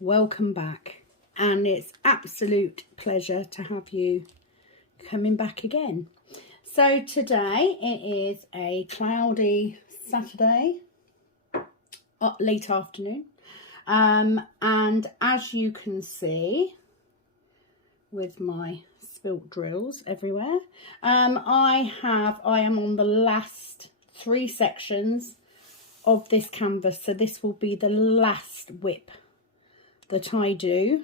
welcome back, and it's absolute pleasure to have you coming back again. So today it is a cloudy Saturday, late afternoon, and as you can see with my spilt drills everywhere, I am on the last 3 sections of this canvas, so this will be the last whip that I do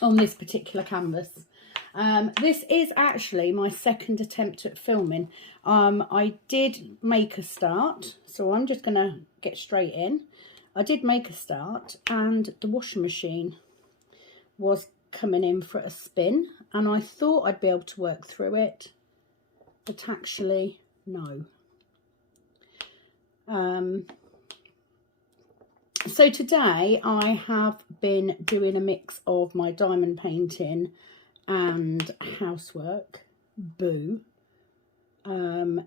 on this particular canvas. This is actually my second attempt at filming. I did make a start, so I'm just gonna get straight in. I did make a start and the washing machine was coming in for a spin, and I thought I'd be able to work through it, but actually no. So today I have been doing a mix of my diamond painting and housework. Boo.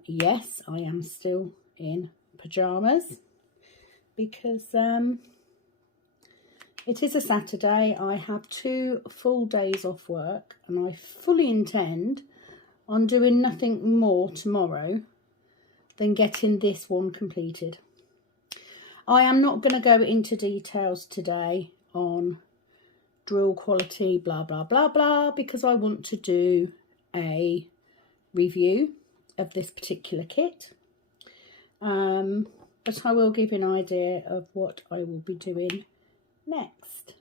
Yes, I am still in pyjamas because it is a Saturday. I have 2 full days off work and I fully intend on doing nothing more tomorrow than getting this one completed. I am not going to go into details today on drill quality, blah, blah, blah, blah, because I want to do a review of this particular kit. But I will give you an idea of what I will be doing next.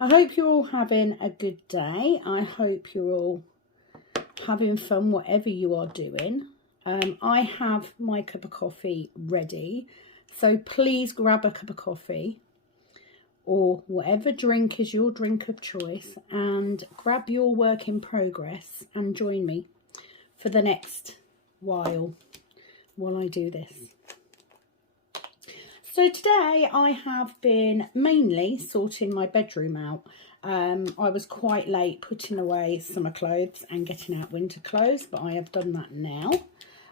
I hope you're all having a good day. I hope you're all having fun, whatever you are doing. I have my cup of coffee ready, so please grab a cup of coffee or whatever drink is your drink of choice and grab your work in progress and join me for the next while I do this. So today I have been mainly sorting my bedroom out. I was quite late putting away summer clothes and getting out winter clothes, but I have done that now.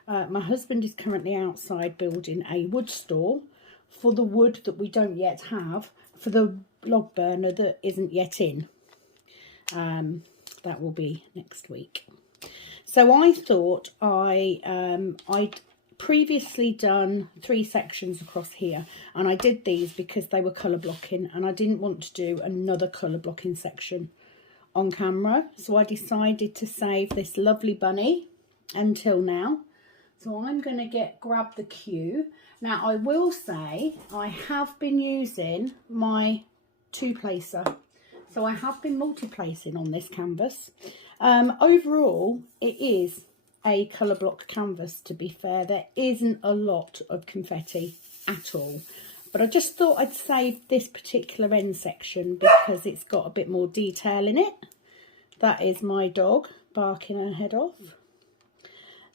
My husband is currently outside building a wood store for the wood that we don't yet have for the log burner that isn't yet in. That will be next week. So I thought I'd previously done 3 sections across here, and I did these because they were colour blocking and I didn't want to do another colour blocking section on camera, so I decided to save this lovely bunny until now. So I'm going to grab the cue. Now I will say I have been using my 2-placer, so I have been multi-placing on this canvas. Overall it is a colour block canvas, to be fair. There isn't a lot of confetti at all, but I just thought I'd save this particular end section because it's got a bit more detail in it. That is my dog barking her head off.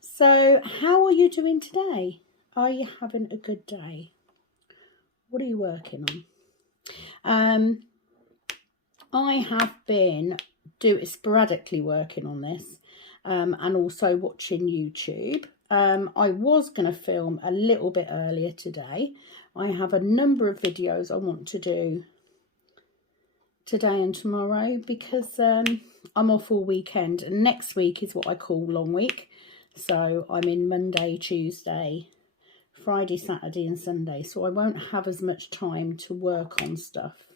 So how are you doing today? Are you having a good day? What are you working on? I have been sporadically working on this and also watching YouTube. I was going to film a little bit earlier today. I have a number of videos I want to do today and tomorrow because I'm off all weekend, and next week is what I call long week. So I'm in Monday, Tuesday, Friday, Saturday and Sunday. So I won't have as much time to work on stuff.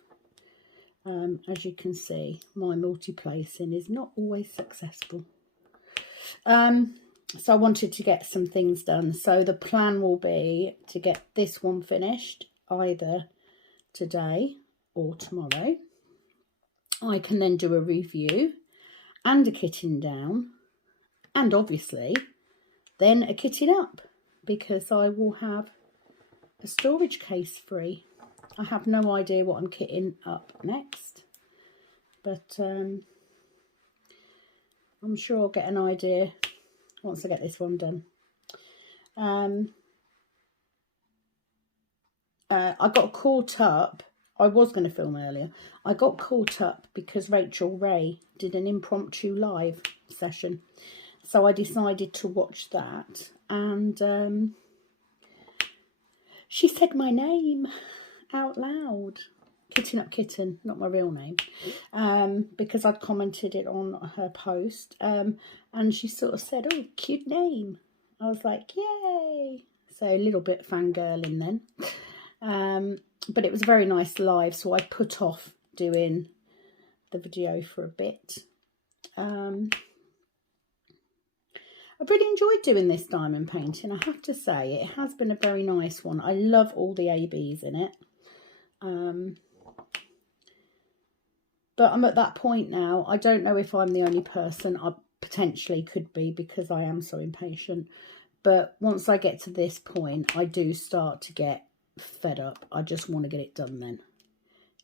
As you can see, my multi-placing is not always successful. So I wanted to get some things done. So the plan will be to get this one finished either today or tomorrow. I can then do a review and a kitting down, and obviously then a kitting up, because I will have a storage case free. I have no idea what I'm kitting up next, but I'm sure I'll get an idea once I get this one done. I got caught up. I was going to film earlier. I got caught up because Rachel Ray did an impromptu live session. So I decided to watch that, and she said my name out loud. Kitten Up Kitten, not my real name, because I'd commented it on her post, and she sort of said, oh, cute name. I was like, yay. So a little bit fangirling then. But it was a very nice live, so I put off doing the video for a bit. I've really enjoyed doing this diamond painting, I have to say. It has been a very nice one. I love all the ABs in it. But I'm at that point now. I don't know if I'm the only person. I potentially could be, because I am so impatient. But once I get to this point, I do start to get fed up. I just want to get it done then.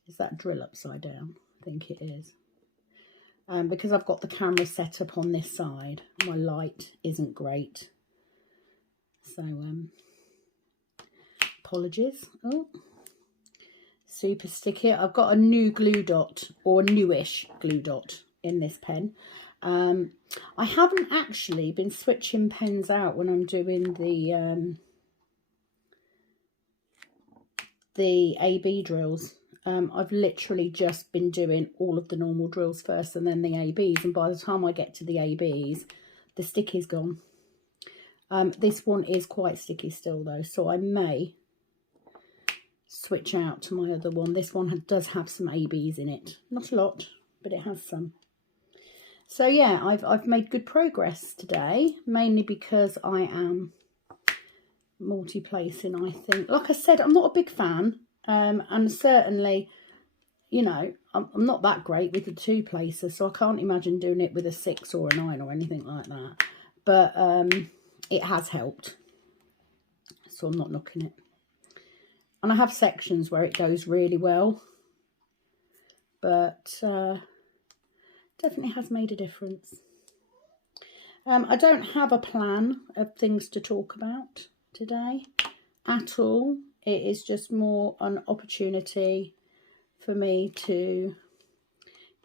Is that drill upside down? I think it is. Because I've got the camera set up on this side, my light isn't great. So, apologies. Oh, super sticky. I've got a new glue dot, or newish glue dot in this pen. I haven't actually been switching pens out when I'm doing the AB drills. I've literally just been doing all of the normal drills first and then the ABs, and by the time I get to the ABs, the sticky's gone. This one is quite sticky still though, so I may switch out to my other one. This one does have some ABs in it, not a lot, but it has some. So yeah, I've made good progress today, mainly because I am multi-placing, I think. Like I said, I'm not a big fan. And certainly, you know, I'm not that great with the 2-placer, so I can't imagine doing it with a 6 or a 9 or anything like that. But it has helped, so I'm not knocking it. And I have sections where it goes really well, but definitely has made a difference. I don't have a plan of things to talk about today at all. It is just more an opportunity for me to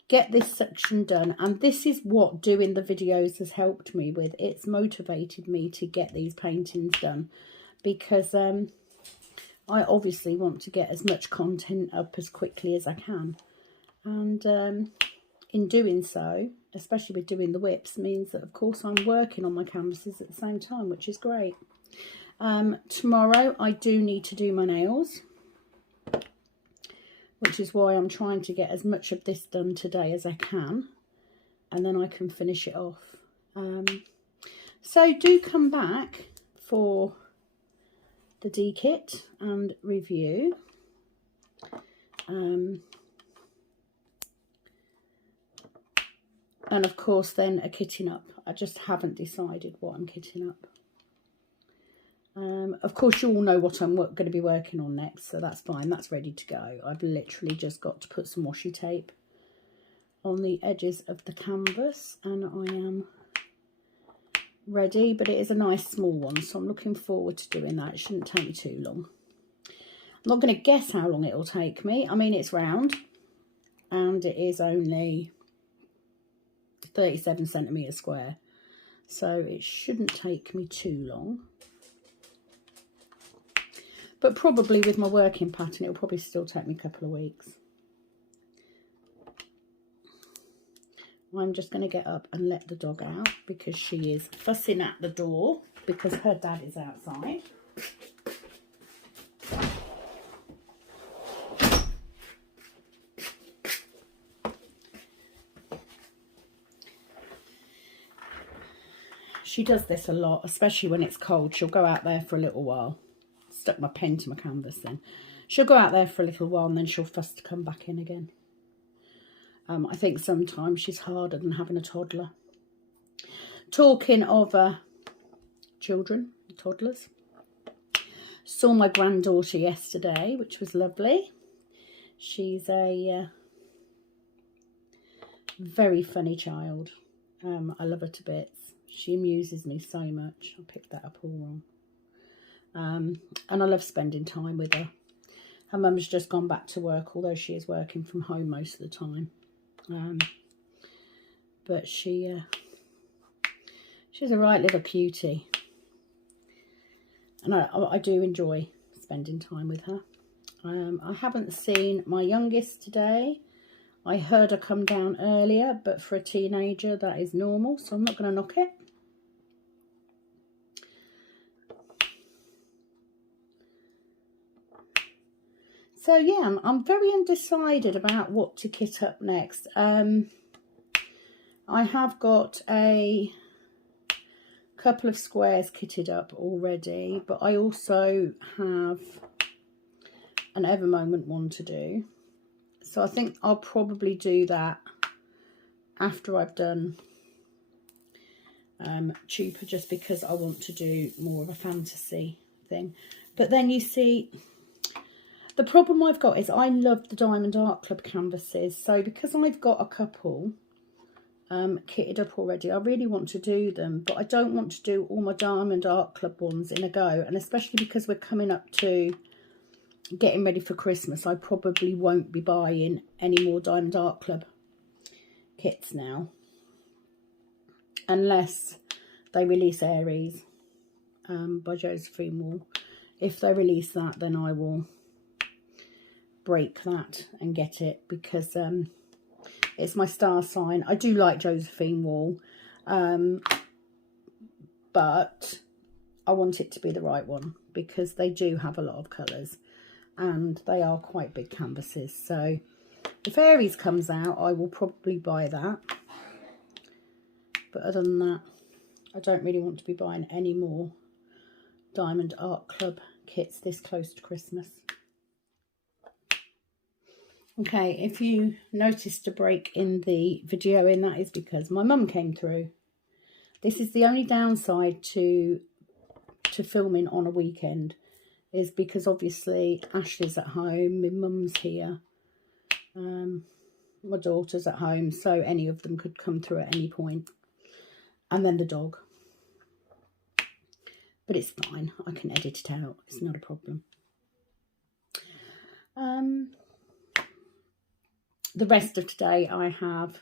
get this section done. And this is what doing the videos has helped me with. It's motivated me to get these paintings done, because I obviously want to get as much content up as quickly as I can. And in doing so, especially with doing the whips, means that, of course, I'm working on my canvases at the same time, which is great. Tomorrow I do need to do my nails, which is why I'm trying to get as much of this done today as I can, and then I can finish it off. So do come back for the D kit and review. And of course then a kitting up. I just haven't decided what I'm kitting up. Of course, you all know what I'm going to be working on next, so that's fine. That's ready to go. I've literally just got to put some washi tape on the edges of the canvas, and I am ready. But it is a nice small one, so I'm looking forward to doing that. It shouldn't take me too long. I'm not going to guess how long it will take me. I mean, it's round, and it is only 37 centimetres square, so it shouldn't take me too long. But probably with my working pattern, it'll probably still take me a couple of weeks. I'm just going to get up and let the dog out, because she is fussing at the door because her dad is outside. She does this a lot, especially when it's cold. She'll go out there for a little while. Stuck my pen to my canvas then. She'll go out there for a little while and then she'll fuss to come back in again. I think sometimes she's harder than having a toddler. Talking of children, toddlers, saw my granddaughter yesterday, which was lovely. She's a very funny child. I love her to bits. She amuses me so much. I picked that up all wrong. And I love spending time with her. Her mum's just gone back to work, although she is working from home most of the time. But she's a right little cutie. And I do enjoy spending time with her. I haven't seen my youngest today. I heard her come down earlier, but for a teenager that is normal, so I'm not going to knock it. So yeah, I'm very undecided about what to kit up next. I have got a couple of squares kitted up already, but I also have an Ever Moment one to do. So I think I'll probably do that after I've done Chupa, just because I want to do more of a fantasy thing. But then you see, the problem I've got is I love the Diamond Art Club canvases. So because I've got a couple kitted up already, I really want to do them, but I don't want to do all my Diamond Art Club ones in a go. And especially because we're coming up to getting ready for Christmas, I probably won't be buying any more Diamond Art Club kits now, unless they release Aries by Josephine Wall. If they release that, then I will break that and get it, because it's my star sign. I do like Josephine Wall, but I want it to be the right one, because they do have a lot of colours and they are quite big canvases. So if Aries comes out, I will probably buy that. But other than that, I don't really want to be buying any more Diamond Art Club kits this close to Christmas. Okay, if you noticed a break in the video, that is because my mum came through. This is the only downside to filming on a weekend, is because obviously Ashley's at home, my mum's here, my daughter's at home, so any of them could come through at any point, and then the dog. But it's fine, I can edit it out, it's not a problem. The rest of today I have,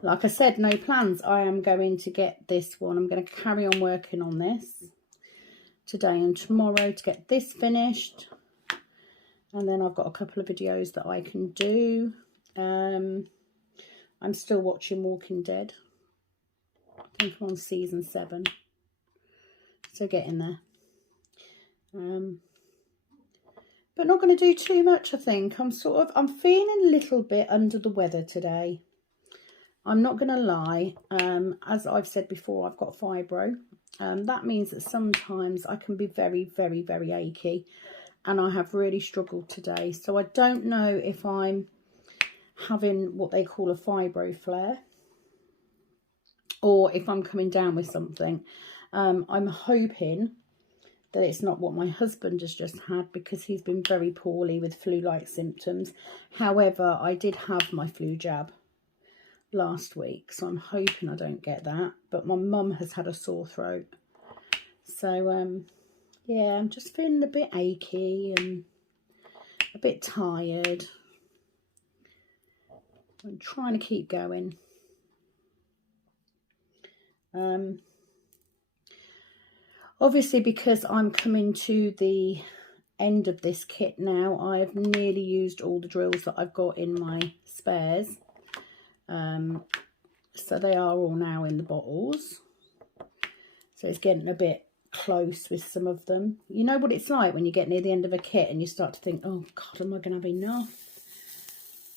like I said, no plans. I am going to get this one. I'm going to carry on working on this today and tomorrow to get this finished. And then I've got a couple of videos that I can do. I'm still watching Walking Dead. I think I'm on season 7. So get in there. But not going to do too much, I think. I'm feeling a little bit under the weather today. I'm not going to lie. As I've said before, I've got fibro. That means that sometimes I can be very, very, very achy. And I have really struggled today. So I don't know if I'm having what they call a fibro flare, or if I'm coming down with something. I'm hoping that it's not what my husband has just had, because he's been very poorly with flu-like symptoms. However, I did have my flu jab last week, so I'm hoping I don't get that. But my mum has had a sore throat. So, yeah, I'm just feeling a bit achy and a bit tired. I'm trying to keep going. Obviously, because I'm coming to the end of this kit now, I've nearly used all the drills that I've got in my spares. So they are all now in the bottles. So it's getting a bit close with some of them. You know what it's like when you get near the end of a kit and you start to think, oh God, am I going to have enough?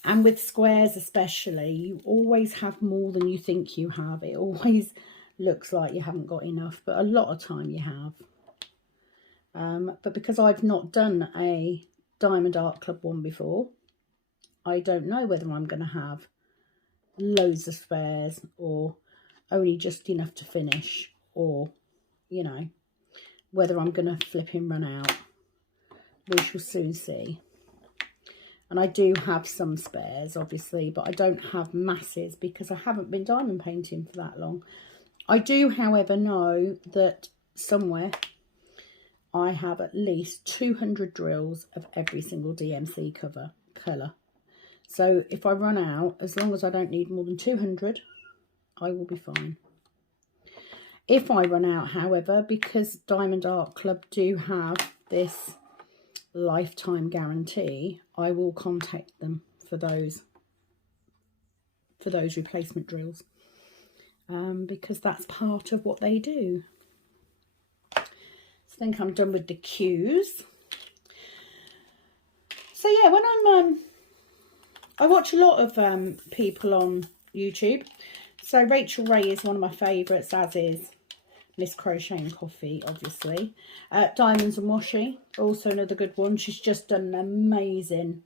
And with squares especially, you always have more than you think you have. It always looks like you haven't got enough, but a lot of time you have. But because I've not done a Diamond Art Club one before, I don't know whether I'm going to have loads of spares or only just enough to finish, or, you know, whether I'm going to flipping run out. We shall soon see. And I do have some spares, obviously, but I don't have masses because I haven't been diamond painting for that long. I do, however, know that somewhere I have at least 200 drills of every single DMC colour. So if I run out, as long as I don't need more than 200, I will be fine. If I run out, however, because Diamond Art Club do have this lifetime guarantee, I will contact them for those replacement drills, because that's part of what they do. So I think I'm done with the cues. So yeah, when I watch a lot of people on YouTube. So Rachel Ray is one of my favourites, as is Miss Crochet and Coffee, obviously. Diamonds and Washi, also another good one. She's just done an amazing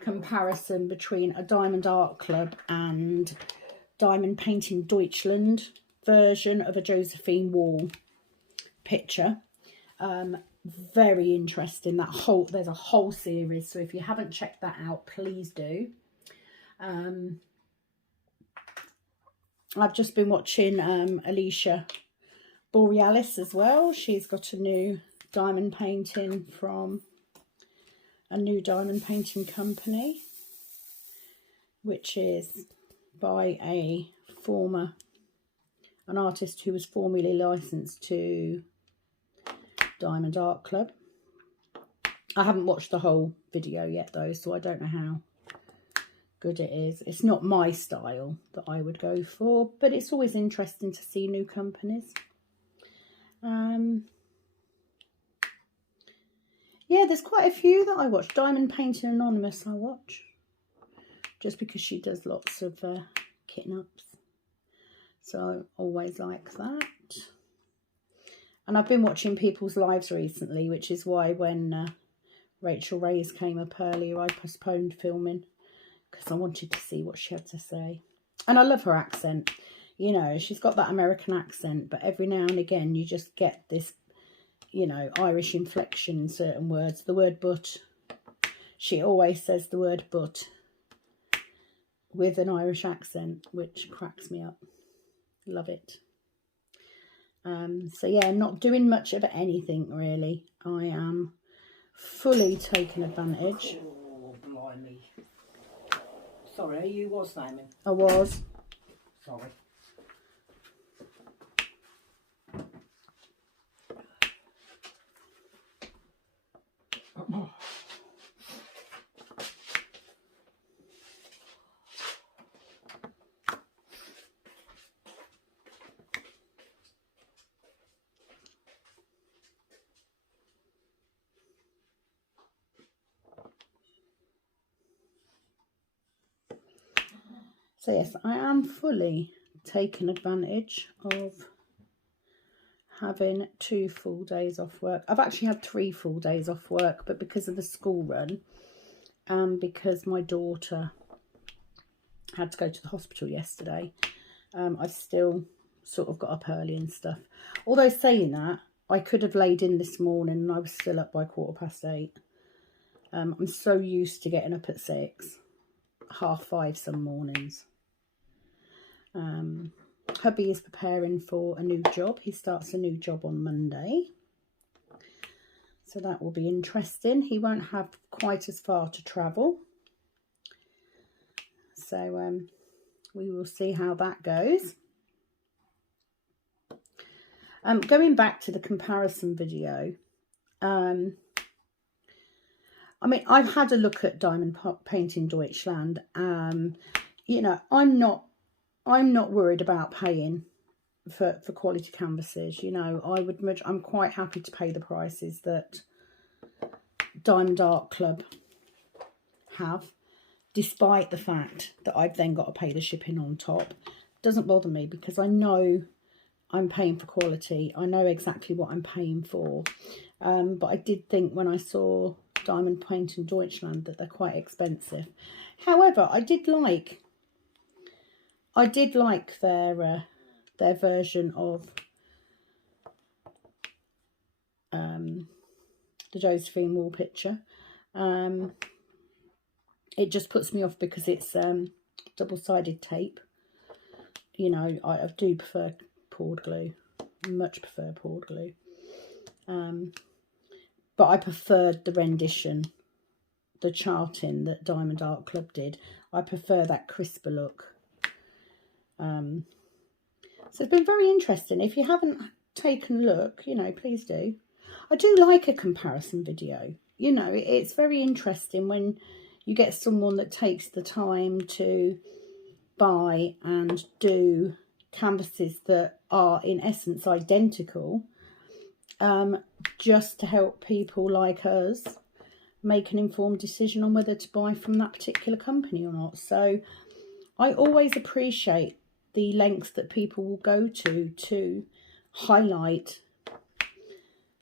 comparison between a Diamond Art Club and Diamond Painting Deutschland version of a Josephine Wall picture. Very interesting. There's a whole series, so if you haven't checked that out, please do. I've just been watching Alicia Borealis as well. She's got a new diamond painting from a new diamond painting company, which is by an artist who was formerly licensed to Diamond Art Club. I haven't watched the whole video yet though, so I don't know how good it is. It's not my style that I would go for, but it's always interesting to see new companies. Yeah, there's quite a few that I watch. Diamond Painting Anonymous I watch, just because she does lots of kitten ups, so I always like that. And I've been watching people's lives recently, which is why when Rachel Ray's came up earlier, I postponed filming, because I wanted to see what she had to say. And I love her accent. You know, she's got that American accent, but every now and again you just get this, you know, Irish inflection in certain words. The word but, she always says the word but with an Irish accent, which cracks me up. Love it. So yeah, not doing much of anything really. I am fully taking advantage. Oh, blimey. Sorry, you was Simon. I was. Sorry. So yes, I am fully taking advantage of having 2 full days off work. I've actually had 3 full days off work, but because of the school run and because my daughter had to go to the hospital yesterday, I've still sort of got up early and stuff. Although saying that, I could have laid in this morning and I was still up by 8:15. I'm so used to getting up at 6, 5:30 some mornings. Hubby is preparing for a new job. He starts a new job on Monday, so that will be interesting. He won't have quite as far to travel, so we will see how that goes. Going back to the comparison video, I mean, I've had a look at Diamond Painting Deutschland. You know, I'm not worried about paying for quality canvases. You know, I'm quite happy to pay the prices that Diamond Art Club have, despite the fact that I've then got to pay the shipping on top. It doesn't bother me because I know I'm paying for quality. I know exactly what I'm paying for. But I did think when I saw Diamond Painting Deutschland that they're quite expensive. However, I did like their version of the Josephine Wall picture. It just puts me off because it's double-sided tape. You know, I do prefer poured glue. Much prefer poured glue. But I preferred the rendition, the charting that Diamond Art Club did. I prefer that crisper look. So it's been very interesting. If you haven't taken a look, you know, please do. I do like a comparison video. You know, it's very interesting when you get someone that takes the time to buy and do canvases that are in essence identical, just to help people like us make an informed decision on whether to buy from that particular company or not. So I always appreciate the lengths that people will go to highlight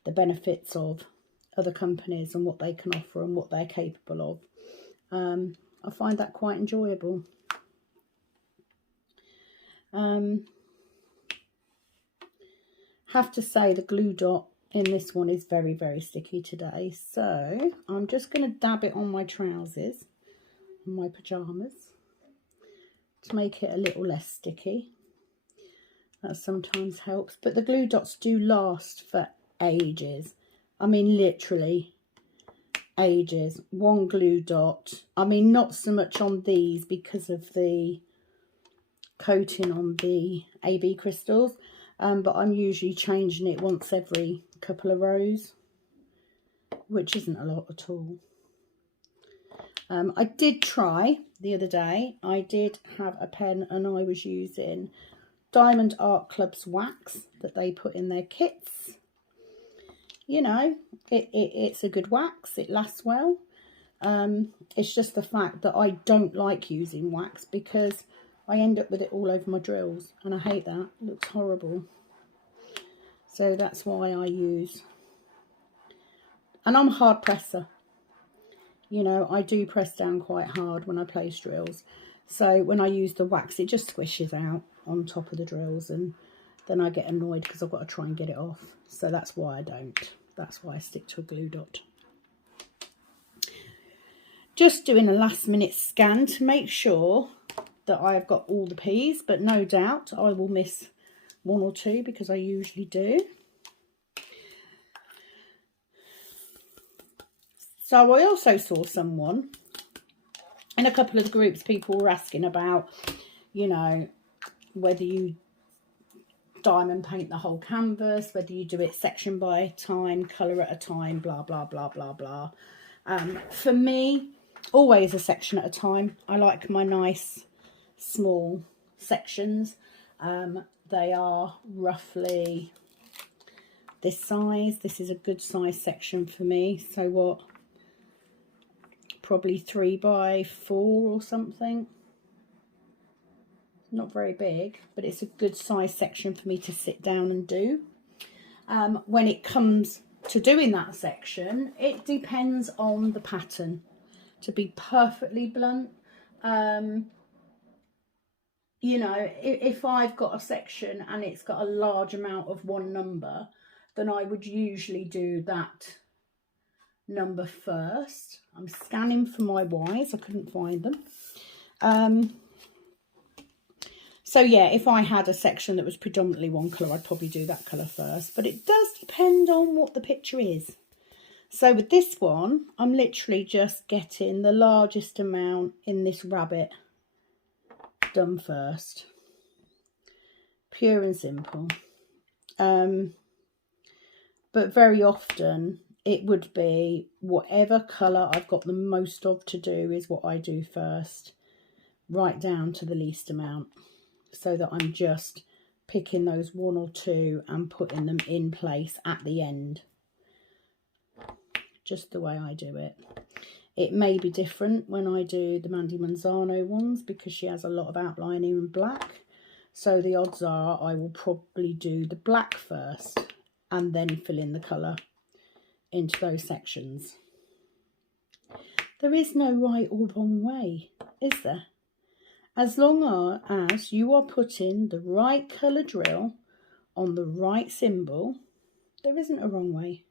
the benefits of other companies and what they can offer and what they're capable of. I find that quite enjoyable. Have to say the glue dot in this one is very, very sticky today. So I'm just going to dab it on my trousers, on my pyjamas, to make it a little less sticky. That sometimes helps. But the glue dots do last for ages. I mean, literally ages. One glue dot. I mean, not so much on these because of the coating on the AB crystals. But I'm usually changing it once every couple of rows, which isn't a lot at all. I did try the other day. I did have a pen and I was using Diamond Art Club's wax that they put in their kits. You know, it's a good wax. It lasts well. It's just the fact that I don't like using wax because I end up with it all over my drills, and I hate that. It looks horrible. So that's why I use, and I'm a hard presser. You know, I do press down quite hard when I place drills. So when I use the wax, it just squishes out on top of the drills, and then I get annoyed because I've got to try and get it off. So that's why I don't. That's why I stick to a glue dot. Just doing a last minute scan to make sure that I've got all the P's, but no doubt I will miss one or two because I usually do. So I also saw someone in a couple of the groups, people were asking about, you know, whether you diamond paint the whole canvas, whether you do it section by time, colour at a time, blah, blah, blah, blah, blah. For me, always a section at a time. I like my nice small sections. They are roughly this size. This is a good size section for me. So what? Probably 3 by 4 or something. Not very big, but it's a good size section for me to sit down and do. When it comes to doing that section, it depends on the pattern. To be perfectly blunt, you know, if I've got a section and it's got a large amount of one number, then I would usually do that number first. I'm scanning for my Y's. I couldn't find them. So yeah, if I had a section that was predominantly one colour, I'd probably do that colour first. But it does depend on what the picture is. So with this one, I'm literally just getting the largest amount in this rabbit done first. Pure and simple. But very often it would be whatever colour I've got the most of to do is what I do first, right down to the least amount, so that I'm just picking those 1 or 2 and putting them in place at the end. Just the way I do it. It may be different when I do the Mandy Manzano ones because she has a lot of outlining in black. So the odds are I will probably do the black first and then fill in the colour into those sections. There is no right or wrong way, is there? As long as you are putting the right colour drill on the right symbol, there isn't a wrong way.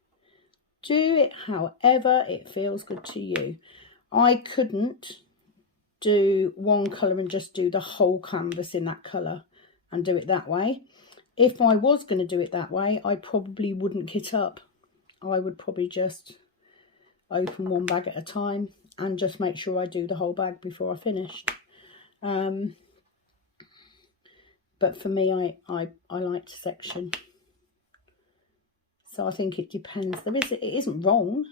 Do it however it feels good to you. I couldn't do one colour and just do the whole canvas in that colour and do it that way. If I was going to do it that way, I probably wouldn't kit up. I would probably just open one bag at a time and just make sure I do the whole bag before I finished. But for me, I like to section. So I think it depends. It isn't wrong.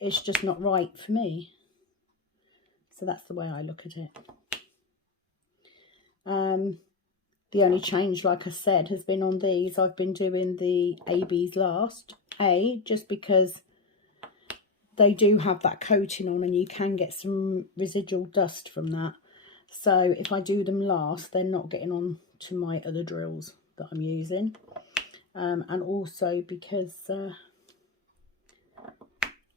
It's just not right for me. So that's the way I look at it. The only change, like I said, has been on these. I've been doing the ABs last. Just because they do have that coating on and you can get some residual dust from that. So if I do them last, they're not getting on to my other drills that I'm using. And also because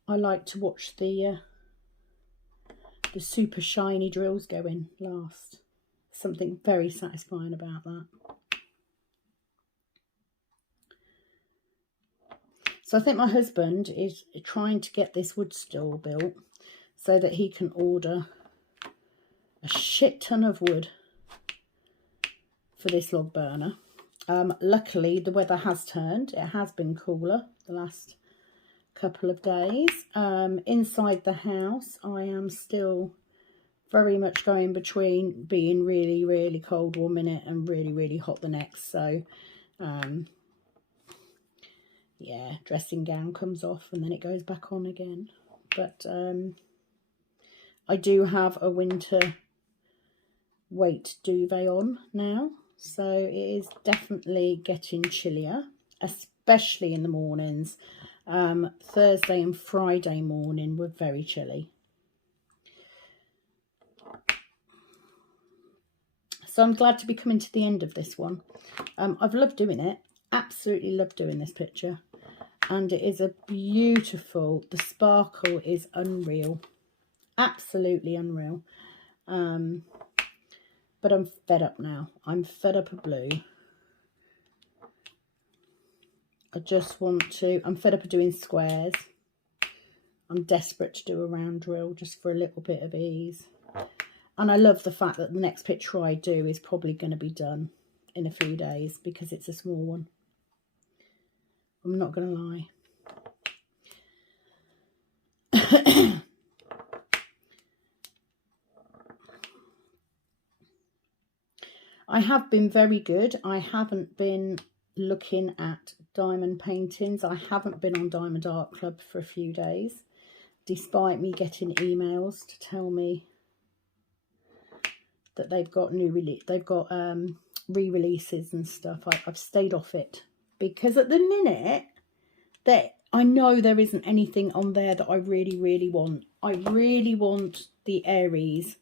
I like to watch the super shiny drills go in last. Something very satisfying about that. So I think my husband is trying to get this wood store built so that he can order a shit ton of wood for this log burner. Luckily the weather has turned. It has been cooler the last couple of days. Inside the house I am still very much going between being really, really cold one minute and really, really hot the next. So, yeah, dressing gown comes off and then it goes back on again. But I do have a winter weight duvet on now. So it is definitely getting chillier, especially in the mornings. Thursday and Friday morning were very chilly. So I'm glad to be coming to the end of this one. I've loved doing it. Absolutely loved doing this picture. And it is a beautiful, the sparkle is unreal. Absolutely unreal. But I'm fed up now. I'm fed up of blue. I just want to, I'm fed up of doing squares. I'm desperate to do a round drill just for a little bit of ease. And I love the fact that the next picture I do is probably going to be done in a few days because it's a small one. I'm not going to lie. I have been very good. I haven't been looking at diamond paintings. I haven't been on Diamond Art Club for a few days, despite me getting emails to tell me that they've got re-releases and stuff. I've stayed off it because at the minute that I know there isn't anything on there that I really, really want. I really want the Aries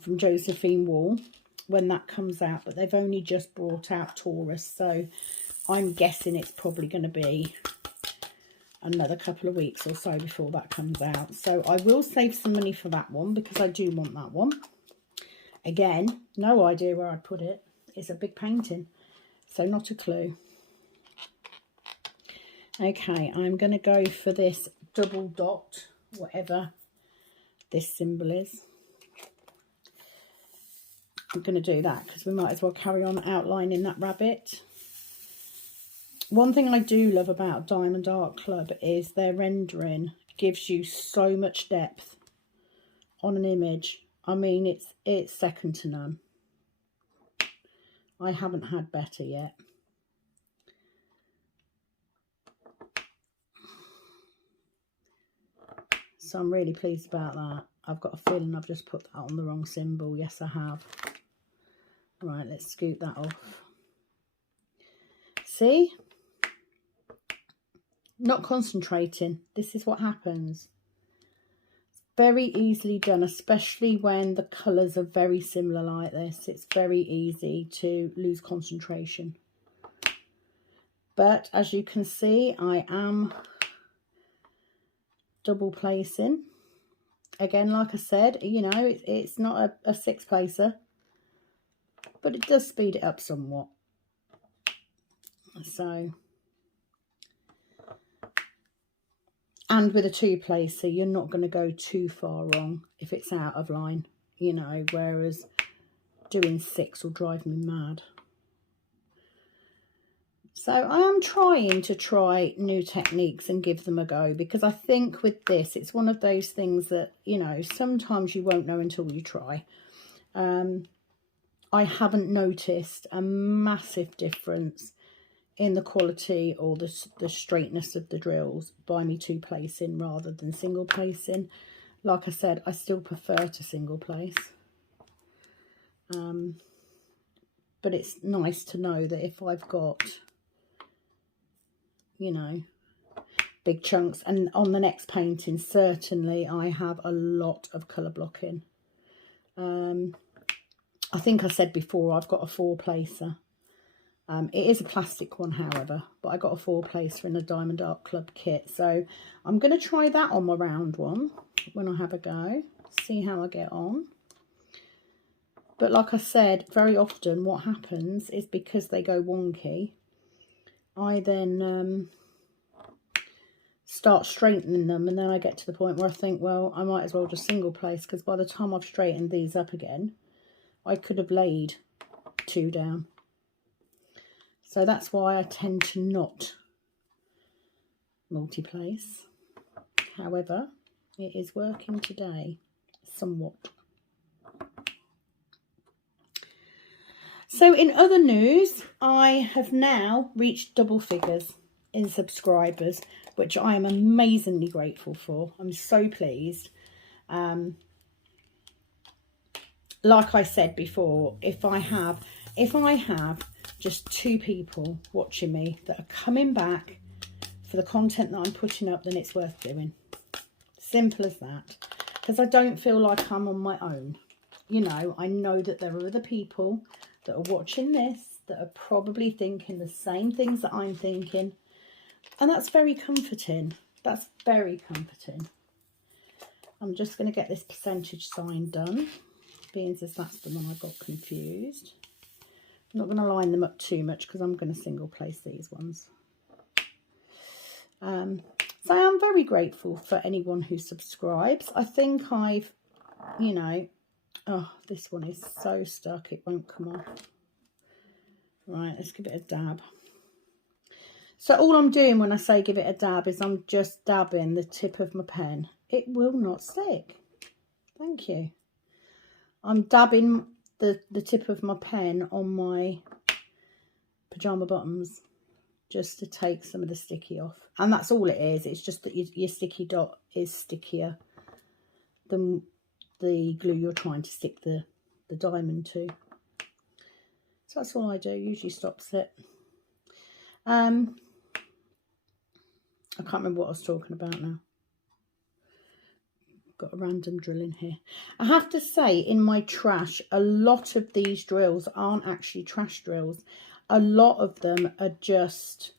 from Josephine Wall when that comes out, but they've only just brought out Taurus, so I'm guessing it's probably going to be another couple of weeks or so before that comes out. So I will save some money for that one because I do want that one. Again, no idea where I'd put it. It's a big painting, so not a clue. Okay, I'm going to go for this double dot, whatever this symbol is. I'm going to do that because we might as well carry on outlining that rabbit. One thing I do love about Diamond Art Club is their rendering gives you so much depth on an image. I mean, it's second to none. I haven't had better yet. So I'm really pleased about that. I've got a feeling I've just put that on the wrong symbol. Yes, I have. Right, let's scoot that off. See? Not concentrating. This is what happens. It's very easily done, especially when the colours are very similar like this. It's very easy to lose concentration. But as you can see, I am double placing. Again, like I said, you know, it's not a six placer, but it does speed it up somewhat. So, and with a two placer, you're not going to go too far wrong if it's out of line, you know, whereas doing six will drive me mad. So I am trying to try new techniques and give them a go, because I think with this, it's one of those things that, you know, sometimes you won't know until you try. I haven't noticed a massive difference in the quality or the straightness of the drills by me two placing rather than single placing. Like I said, I still prefer to single place. But it's nice to know that if I've got, you know, big chunks, and on the next painting certainly I have a lot of colour blocking. I think I said before I've got a 4-placer. It is a plastic one, however, but I got a 4-placer in a Diamond Art Club kit. So I'm going to try that on my round one when I have a go, see how I get on. But like I said, very often what happens is because they go wonky, I then start straightening them, and then I get to the point where I think, well, I might as well just single place, because by the time I've straightened these up again, I could have laid 2 down. So that's why I tend to not multi-place. However, it is working today somewhat. So in other news, I have now reached double figures in subscribers, which I am amazingly grateful for. I'm so pleased. Like I said before, if I have just 2 people watching me that are coming back for the content that I'm putting up, then it's worth doing. Simple as that. Because I don't feel like I'm on my own. You know, I know that there are other people that are watching this that are probably thinking the same things that I'm thinking. And that's very comforting. That's very comforting. I'm just going to get this percentage sign done, being as that's the one I got confused. I'm not going to line them up too much because I'm going to single place these ones. So I am very grateful for anyone who subscribes. I think I've, you know, oh, this one is so stuck, it won't come off. Right, let's give it a dab. So all I'm doing when I say give it a dab is I'm just dabbing the tip of my pen. It will not stick. Thank you. I'm dabbing the tip of my pen on my pyjama bottoms just to take some of the sticky off. And that's all it is. It's just that your sticky dot is stickier than the glue you're trying to stick the diamond to. So that's all I do. Usually stops it. I can't remember what I was talking about now. Got a random drill in here. I have to say, in my trash, a lot of these drills aren't actually trash drills. A lot of them are just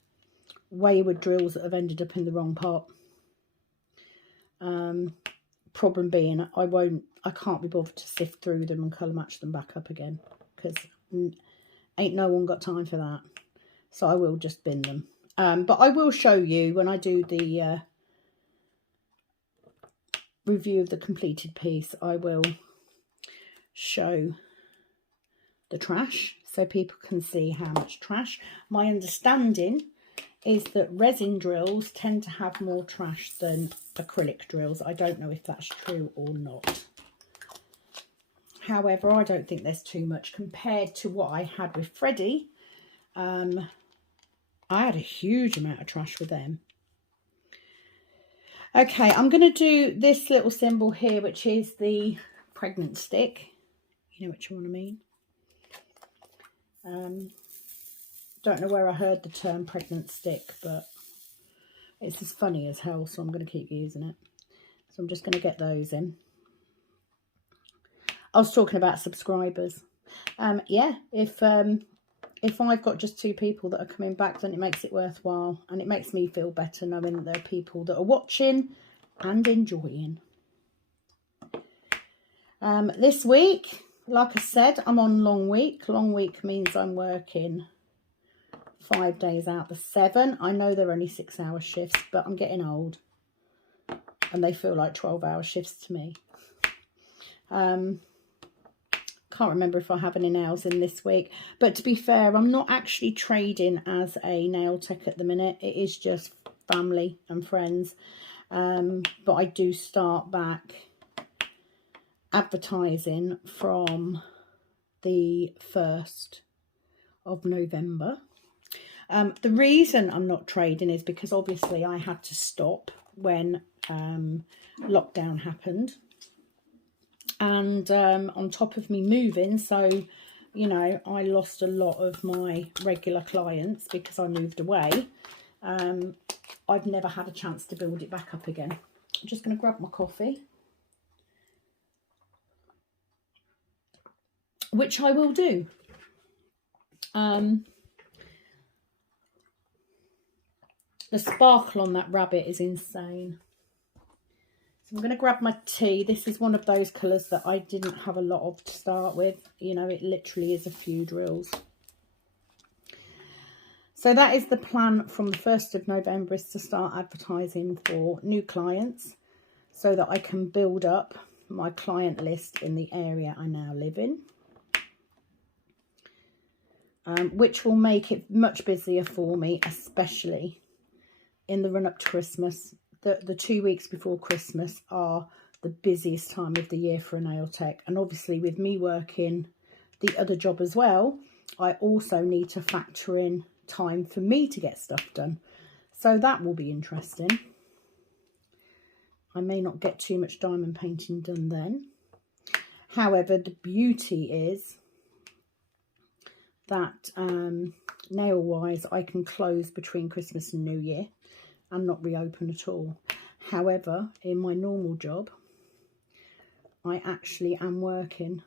wayward drills that have ended up in the wrong pot. Problem being, I can't be bothered to sift through them and colour match them back up again, because ain't no one got time for that. So I will just bin them. But I will show you when I do the review of the completed piece. I will show the trash so people can see how much trash. My understanding is that resin drills tend to have more trash than acrylic drills. I don't know if that's true or not. However, I don't think there's too much compared to what I had with Freddie. I had a huge amount of trash with them. Okay, I'm going to do this little symbol here, which is the pregnant stick. You know which one I mean. Don't know where I heard the term pregnant stick, but it's as funny as hell, so I'm going to keep using it. So I'm just going to get those in. I was talking about subscribers. Yeah, if I've got just 2 people that are coming back, then it makes it worthwhile, and it makes me feel better knowing that there are people that are watching and enjoying. This week, like I said, I'm on long week. Long week means I'm working 5 days out of 7. I know they're only 6-hour shifts, but I'm getting old and they feel like 12-hour shifts to me. Can't remember if I have any nails in this week, but to be fair, I'm not actually trading as a nail tech at the minute. It is just family and friends, but I do start back advertising from the 1st of November. The reason I'm not trading is because obviously I had to stop when lockdown happened. And on top of me moving, so, you know, I lost a lot of my regular clients because I moved away. I've never had a chance to build it back up again. I'm just going to grab my coffee, which I will do. The sparkle on that rabbit is insane. So I'm going to grab my tea. This is one of those colours that I didn't have a lot of to start with. You know, it literally is a few drills. So that is the plan from the 1st of November, is to start advertising for new clients so that I can build up my client list in the area I now live in. Which will make it much busier for me, especially in the run-up to Christmas. The 2 weeks before Christmas are the busiest time of the year for a nail tech. And obviously with me working the other job as well, I also need to factor in time for me to get stuff done. So that will be interesting. I may not get too much diamond painting done then. However, the beauty is that nail wise I can close between Christmas and New Year and not reopen at all. However, in my normal job I actually am working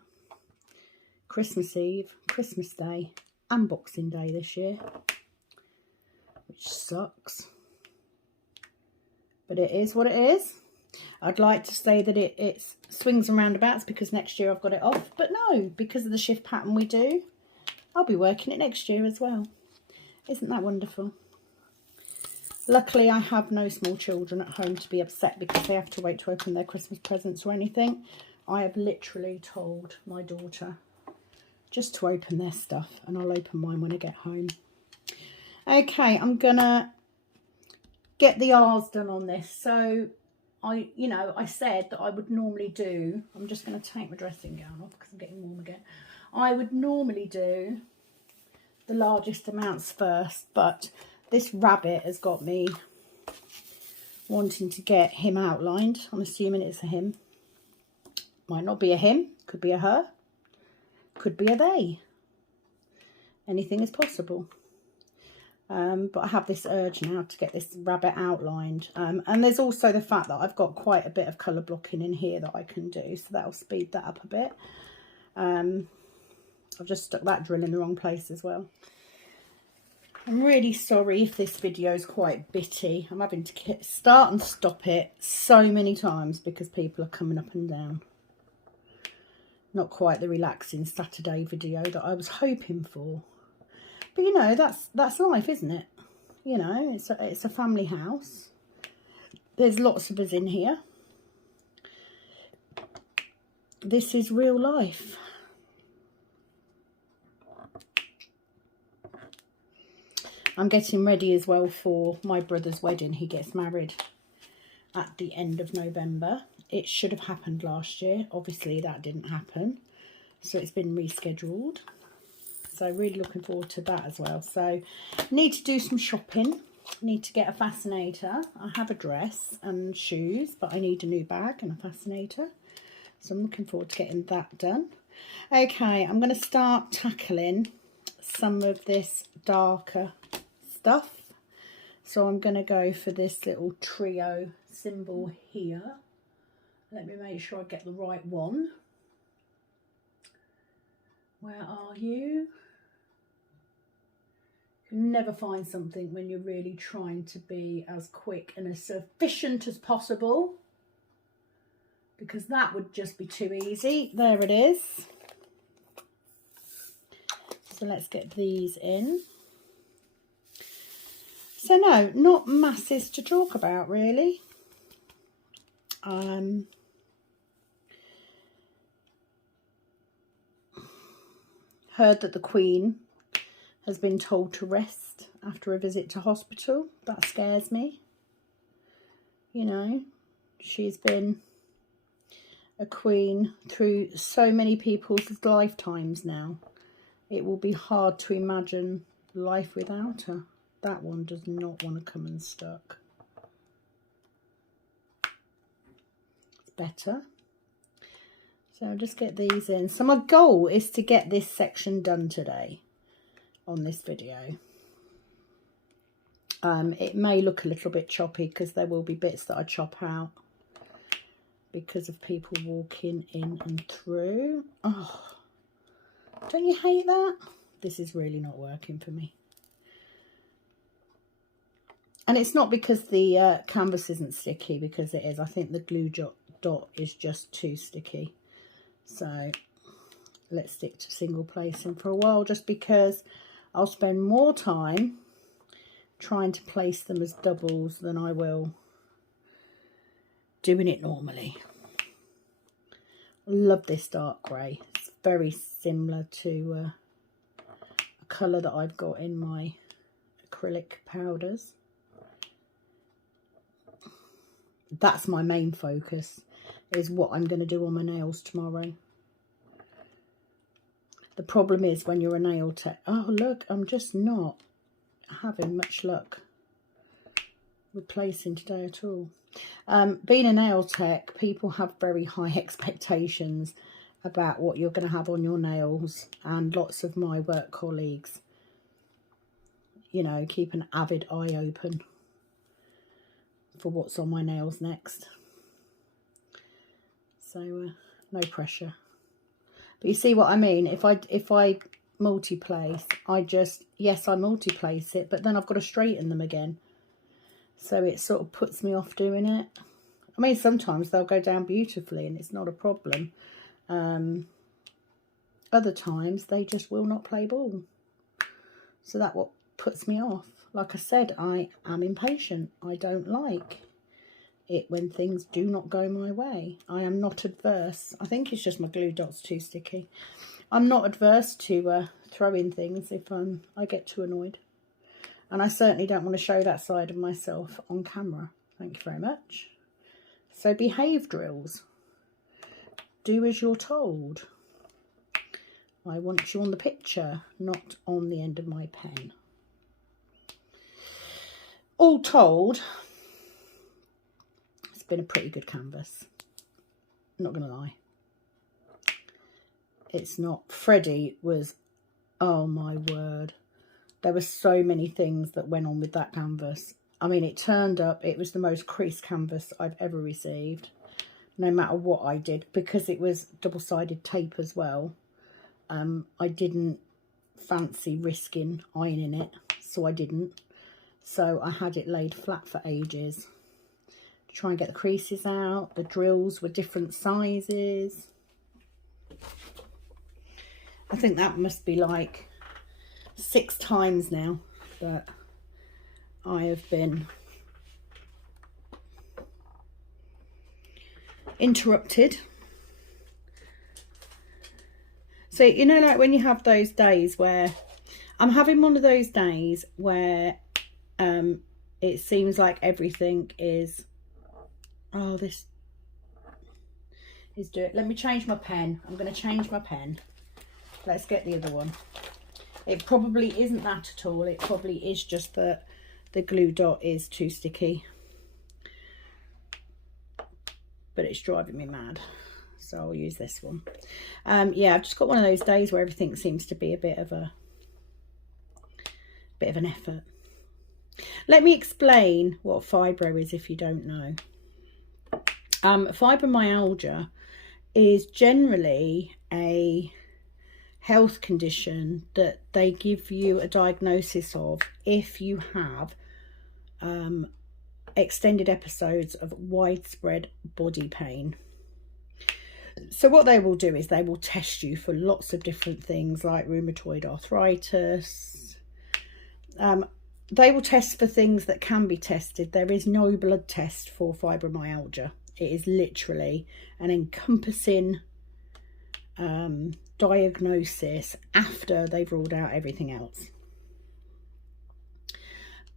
Christmas Eve, Christmas Day and Boxing Day this year, which sucks, but it is what it is. I'd like to say that it swings and roundabouts because next year I've got it off, but no, because of the shift pattern we do, I'll be working it next year as well. Isn't that wonderful? Luckily, I have no small children at home to be upset because they have to wait to open their Christmas presents or anything. I have literally told my daughter just to open their stuff, and I'll open mine when I get home. Okay, I'm going to get the R's done on this. So, I said that I would normally do, I'm just going to take my dressing gown off because I'm getting warm again. I would normally do the largest amounts first, but this rabbit has got me wanting to get him outlined. I'm assuming it's a him. Might not be a him, could be a her, could be a they. Anything is possible. But I have this urge now to get this rabbit outlined. And there's also the fact that I've got quite a bit of colour blocking in here that I can do, so that'll speed that up a bit. I've just stuck that drill in the wrong place as well. I'm really sorry if this video is quite bitty. I'm having to start and stop it so many times because people are coming up and down. Not quite the relaxing Saturday video that I was hoping for. But you know, that's life, isn't it? You know, it's a family house. There's lots of us in here. This is real life. I'm getting ready as well for my brother's wedding. He gets married at the end of November. It should have happened last year. Obviously, that didn't happen. So it's been rescheduled. So really looking forward to that as well. So need to do some shopping. Need to get a fascinator. I have a dress and shoes, but I need a new bag and a fascinator. So I'm looking forward to getting that done. Okay, I'm going to start tackling some of this darker stuff. So I'm going to go for this little trio symbol here. Let me make sure I get the right one. Where are you? You can never find something when you're really trying to be as quick and as efficient as possible, because that would just be too easy. There it is. So let's get these in. So no, not masses to talk about really. Heard that the Queen has been told to rest after a visit to hospital. That scares me. You know, she's been a queen through so many people's lifetimes now. It will be hard to imagine life without her. that one does not want to come unstuck. It's better. So I'll just get these in. So my goal is to get this section done today on this video. It may look a little bit choppy because there will be bits that I chop out because of people walking in and through. Oh, don't you hate that? This is really not working for me. And it's not because the canvas isn't sticky, because it is. I think the glue dot is just too sticky. So let's stick to single placing for a while, just because I'll spend more time trying to place them as doubles than I will doing it normally. Love this dark grey. It's very similar to a colour that I've got in my acrylic powders. That's my main focus, is what I'm going to do on my nails tomorrow. The problem is when you're a nail tech. Oh look, I'm just not having much luck with placing today at all. Being a nail tech, people have very high expectations about what you're going to have on your nails, and lots of my work colleagues, you know, keep an avid eye open for what's on my nails next. So no pressure. But you see what I mean? If I multi-place, yes, I multi-place it, but then I've got to straighten them again. So it sort of puts me off doing it. I mean, sometimes they'll go down beautifully and it's not a problem. Other times they just will not play ball. So that's what puts me off. Like I said, I am impatient. I don't like it when things do not go my way. I am not adverse. I think it's just my glue dot's too sticky. I'm not adverse to throwing things if I get too annoyed. And I certainly don't want to show that side of myself on camera. Thank you very much. So behave, drills. Do as you're told. I want you on the picture, not on the end of my pen. All told, it's been a pretty good canvas. I'm not going to lie. It's not. Freddie was, oh my word. There were so many things that went on with that canvas. I mean, it turned up, it was the most creased canvas I've ever received, no matter what I did, because it was double-sided tape as well. I didn't fancy risking ironing it, so I didn't. So I had it laid flat for ages to try and get the creases out. The drills were different sizes. I think that must be like 6 times now that I have been interrupted. So, you know, like when you have those days where I'm having one of those days where it seems like everything is, oh, this is doing, let me change my pen. I'm going to change my pen. Let's get the other one. It probably isn't that at all. It probably is just that the glue dot is too sticky. But it's driving me mad. So I'll use this one. Yeah, I've just got one of those days where everything seems to be a bit of an effort. Let me explain what fibro is if you don't know. Fibromyalgia is generally a health condition that they give you a diagnosis of if you have extended episodes of widespread body pain. So what they will do is they will test you for lots of different things like rheumatoid arthritis. They will test for things that can be tested. There is no blood test for fibromyalgia. It is literally an encompassing diagnosis after they've ruled out everything else.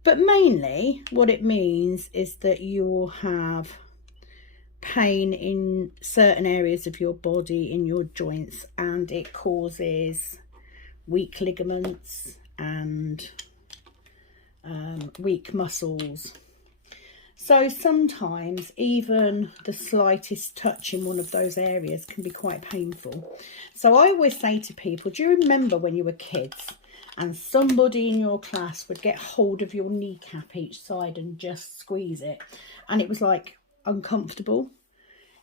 But mainly what it means is that you will have pain in certain areas of your body, in your joints, and it causes weak ligaments and weak muscles. So sometimes even the slightest touch in one of those areas can be quite painful. So I always say to people, do you remember when you were kids and somebody in your class would get hold of your kneecap each side and just squeeze it, and it was like uncomfortable?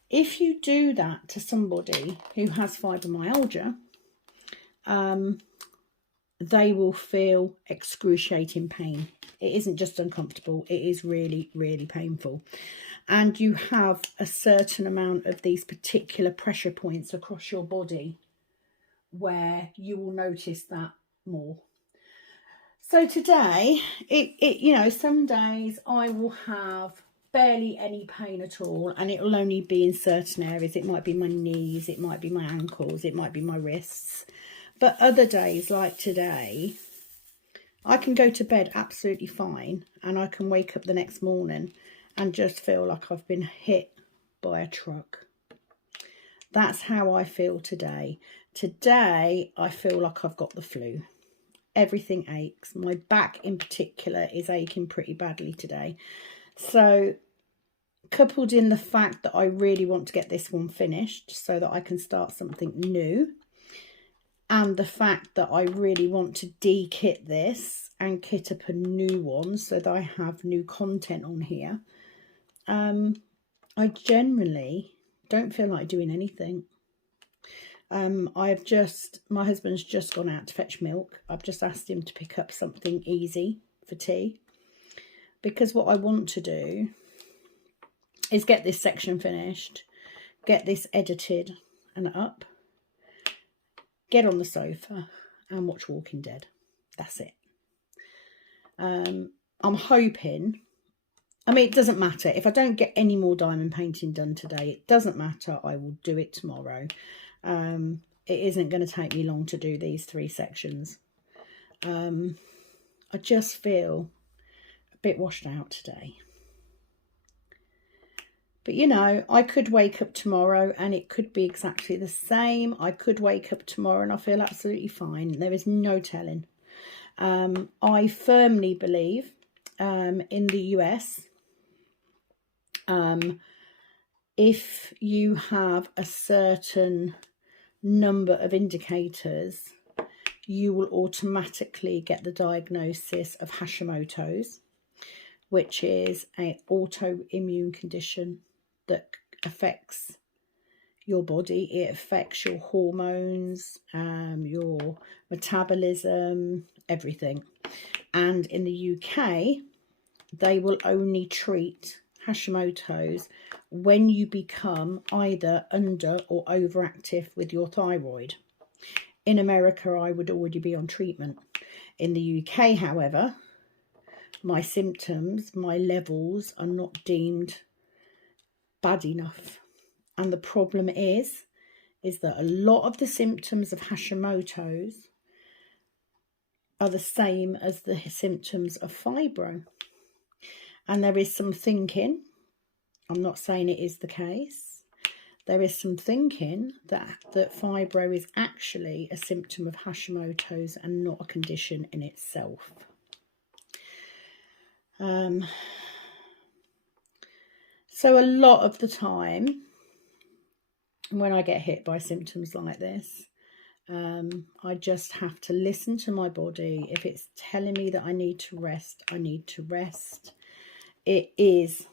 If you do that to somebody who has fibromyalgia, they will feel excruciating pain. It isn't just uncomfortable, it is really, really painful. And you have a certain amount of these particular pressure points across your body where you will notice that more. So today, you know, some days I will have barely any pain at all, and it will only be in certain areas. It might be my knees, it might be my ankles, it might be my wrists. But other days like today, I can go to bed absolutely fine, and I can wake up the next morning and just feel like I've been hit by a truck. That's how I feel today. Today, I feel like I've got the flu. Everything aches. My back in particular is aching pretty badly today. So, coupled in the fact that I really want to get this one finished so that I can start something new, and the fact that I really want to de-kit this and kit up a new one so that I have new content on here, I generally don't feel like doing anything. My husband's just gone out to fetch milk. I've just asked him to pick up something easy for tea, because what I want to do is get this section finished, get this edited and up, get on the sofa and watch Walking Dead. That's it. I'm hoping, I mean, it doesn't matter if I don't get any more diamond painting done today. It doesn't matter. I will do it tomorrow. It isn't going to take me long to do these 3 sections. I just feel a bit washed out today. But, you know, I could wake up tomorrow and it could be exactly the same. I could wake up tomorrow and I feel absolutely fine. There is no telling. I firmly believe in the US, if you have a certain number of indicators, you will automatically get the diagnosis of Hashimoto's, which is an autoimmune condition that affects your body. It affects your hormones, your metabolism, everything. And in the UK, they will only treat Hashimoto's when you become either under or overactive with your thyroid. In America, I would already be on treatment. In the UK, however, my symptoms, my levels are not deemed bad enough. And the problem is that a lot of the symptoms of Hashimoto's are the same as the symptoms of fibro. And there is some thinking, I'm not saying it is the case, there is some thinking that fibro is actually a symptom of Hashimoto's and not a condition in itself. So a lot of the time when I get hit by symptoms like this, I just have to listen to my body. If it's telling me that I need to rest, I need to rest. It is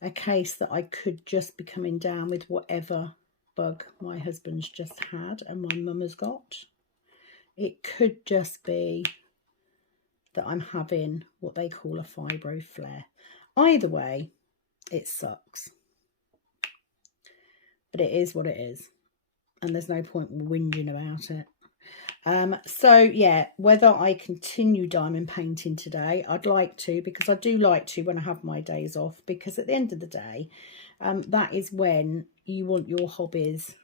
a case that I could just be coming down with whatever bug my husband's just had and my mum has got. It could just be that I'm having what they call a fibro flare. Either way, it sucks. But it is what it is. And there's no point whinging about it. So yeah, whether I continue diamond painting today, I'd like to, because I do like to when I have my days off, because at the end of the day, that is when you want your hobbies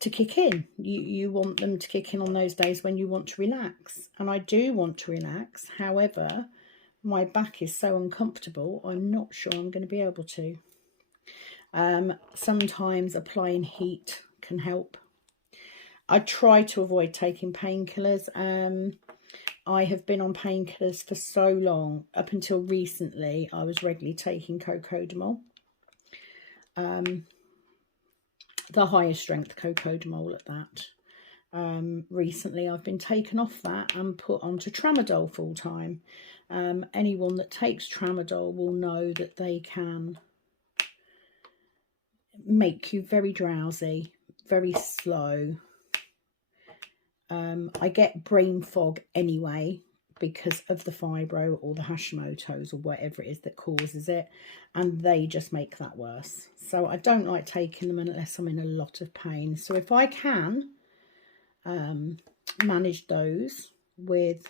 to kick in. You want them to kick in on those days when you want to relax. And I do want to relax. However, my back is so uncomfortable, I'm not sure I'm going to be able to. Sometimes applying heat can help. I try to avoid taking painkillers. I have been on painkillers for so long. Up until recently, I was regularly taking cocodamol. The highest strength cocodamol at that. Recently, I've been taken off that and put onto tramadol full time. Anyone that takes tramadol will know that they can make you very drowsy, very slow. I get brain fog anyway because of the fibro or the Hashimoto's or whatever it is that causes it, and they just make that worse. So I don't like taking them unless I'm in a lot of pain. So if I can manage those with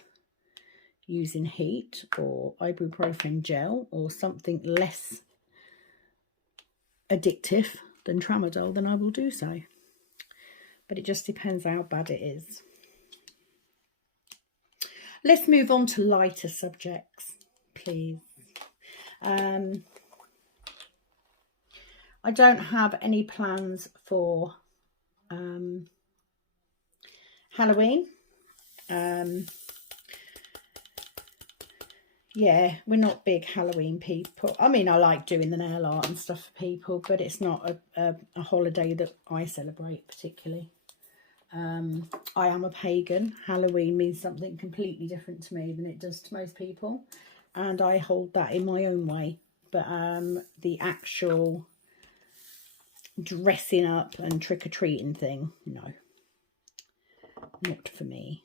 using heat or ibuprofen gel or something less addictive than tramadol, then I will do so. But it just depends how bad it is. Let's move on to lighter subjects, please. I don't have any plans for Halloween. Yeah, we're not big Halloween people. I mean, I like doing the nail art and stuff for people, but it's not a holiday that I celebrate particularly. I am a pagan. Halloween means something completely different to me than it does to most people, and I hold that in my own way. But the actual dressing up and trick-or-treating thing, no, not for me.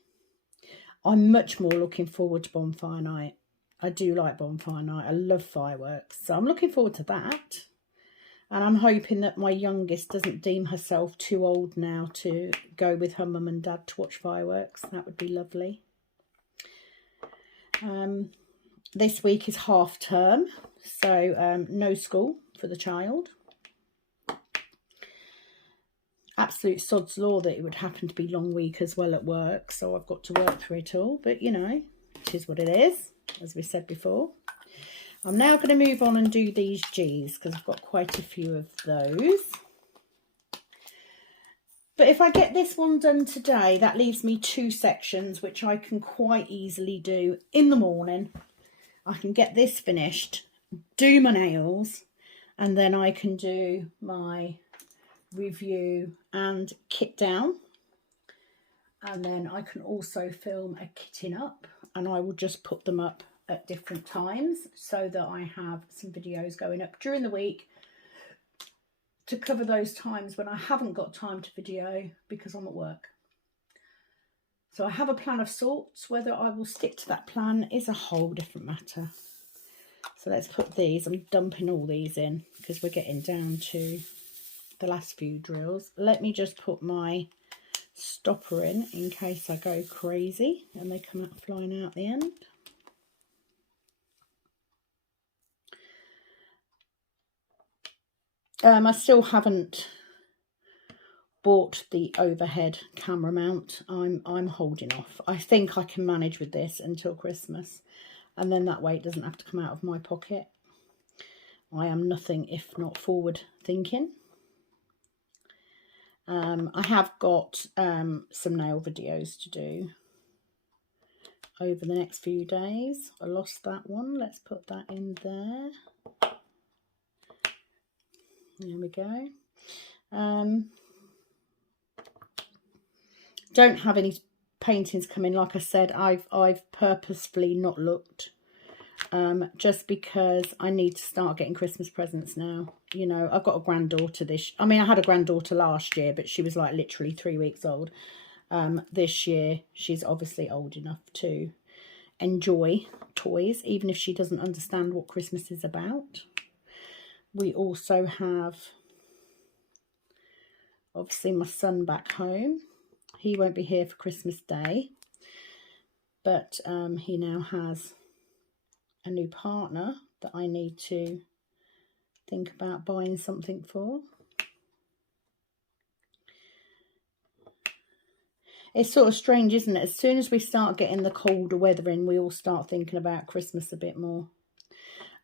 I'm much more looking forward to bonfire night. I do like bonfire night. I love fireworks, so I'm looking forward to that. And I'm hoping that my youngest doesn't deem herself too old now to go with her mum and dad to watch fireworks. That would be lovely. This week is half term, so no school for the child. Absolute sod's law that it would happen to be long week as well at work, so I've got to work through it all. But, you know, it is what it is, as we said before. I'm now going to move on and do these G's because I've got quite a few of those. But if I get this one done today, that leaves me 2 sections, which I can quite easily do in the morning. I can get this finished, do my nails, and then I can do my review and kit down. And then I can also film a kitting up, and I will just put them up at different times so that I have some videos going up during the week to cover those times when I haven't got time to video because I'm at work. So I have a plan of sorts. Whether I will stick to that plan is a whole different matter. So let's put these, I'm dumping all these in because we're getting down to the last few drills. Let me just put my stopper in case I go crazy and they come out flying out the end. I still haven't bought the overhead camera mount. I'm holding off. I think I can manage with this until Christmas, and then that way it doesn't have to come out of my pocket. I am nothing if not forward thinking. I have got some nail videos to do over the next few days. I lost that one. Let's put that in there. There we go. Don't have any paintings coming. Like I said, I've purposefully not looked, just because I need to start getting Christmas presents now. You know, I've got a granddaughter I mean, I had a granddaughter last year, but she was like literally 3 weeks old. This year, she's obviously old enough to enjoy toys, even if she doesn't understand what Christmas is about. We also have, obviously, my son back home. He won't be here for Christmas Day, but he now has a new partner that I need to think about buying something for. It's sort of strange, isn't it? As soon as we start getting the colder weather in, we all start thinking about Christmas a bit more.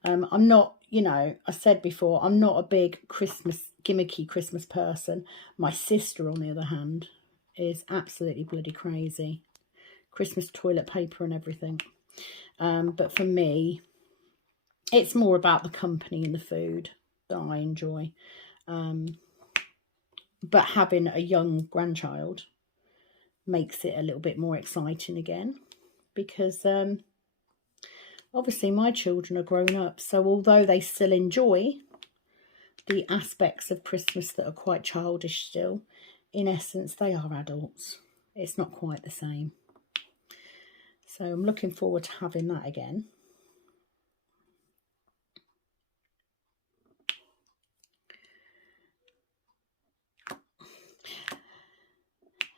I'm not, you know, I said before, I'm not a big gimmicky Christmas person. My sister, on the other hand, is absolutely bloody crazy. Christmas toilet paper and everything. But for me, it's more about the company and the food that I enjoy. But having a young grandchild makes it a little bit more exciting again, because obviously my children are grown up, so although they still enjoy the aspects of Christmas that are quite childish still, in essence they are adults. It's not quite the same. So I'm looking forward to having that again.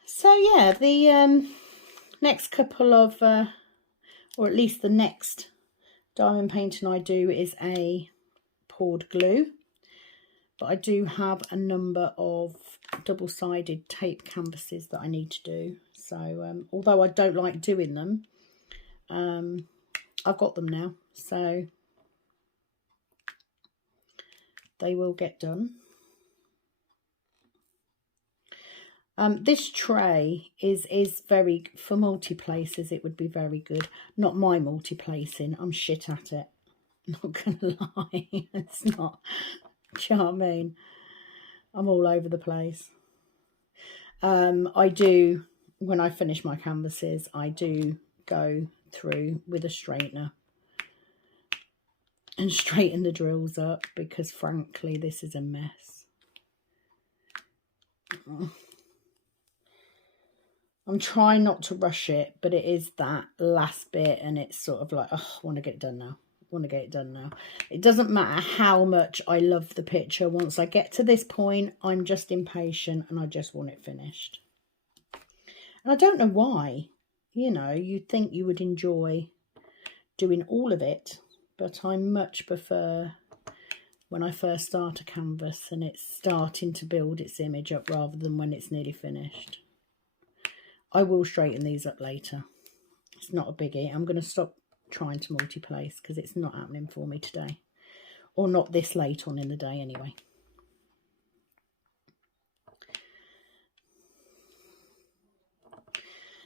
So yeah, the next couple of, or at least the next diamond painting I do is a poured glue. But I do have a number of double-sided tape canvases that I need to do. So although I don't like doing them, I've got them now. So they will get done. This tray is very, for multi-places it would be very good. Not my multi-placing, I'm shit at it. Not gonna lie, it's not. Do you know what I mean? I'm all over the place. I do, when I finish my canvases, I do go through with a straightener and straighten the drills up, because frankly this is a mess. I'm trying not to rush it, but it is that last bit, and it's sort of like, oh, I want to get it done now. I want to get it done now. It doesn't matter how much I love the picture. Once I get to this point, I'm just impatient and I just want it finished. And I don't know why. You know, you'd think you would enjoy doing all of it, but I much prefer when I first start a canvas and it's starting to build its image up, rather than when it's nearly finished. I will straighten these up later. It's not a biggie. I'm going to stop trying to multi-place because it's not happening for me today. Or not this late on in the day anyway.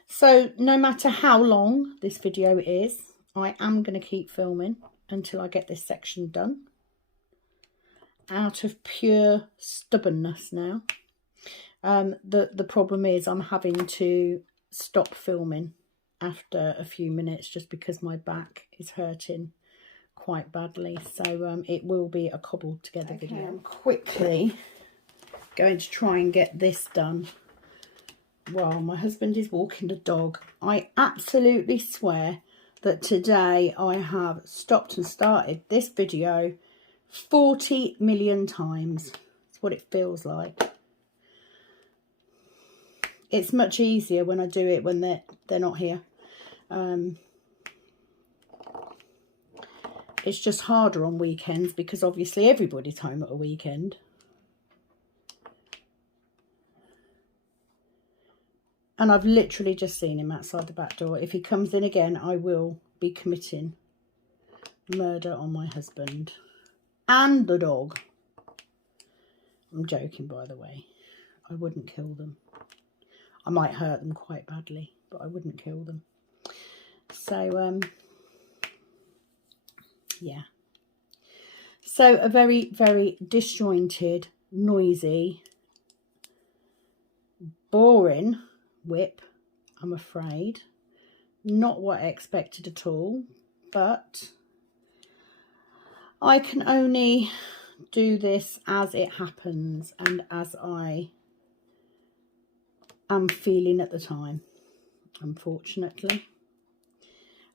So no matter how long this video is, I am going to keep filming until I get this section done. Out of pure stubbornness now. The problem is I'm having to stop filming after a few minutes just because my back is hurting quite badly. So it will be a cobbled together video. I'm quickly going to try and get this done while my husband is walking the dog. I absolutely swear that today I have stopped and started this video 40 million times. That's what it feels like. It's much easier when I do it when they're not here. It's just harder on weekends because obviously everybody's home at a weekend. And I've literally just seen him outside the back door. If he comes in again, I will be committing murder on my husband and the dog. I'm joking, by the way. I wouldn't kill them. I might hurt them quite badly, but I wouldn't kill them. So, yeah. So, a very, very disjointed, noisy, boring whip, I'm afraid. Not what I expected at all, but I can only do this as it happens and as I am feeling at the time, unfortunately.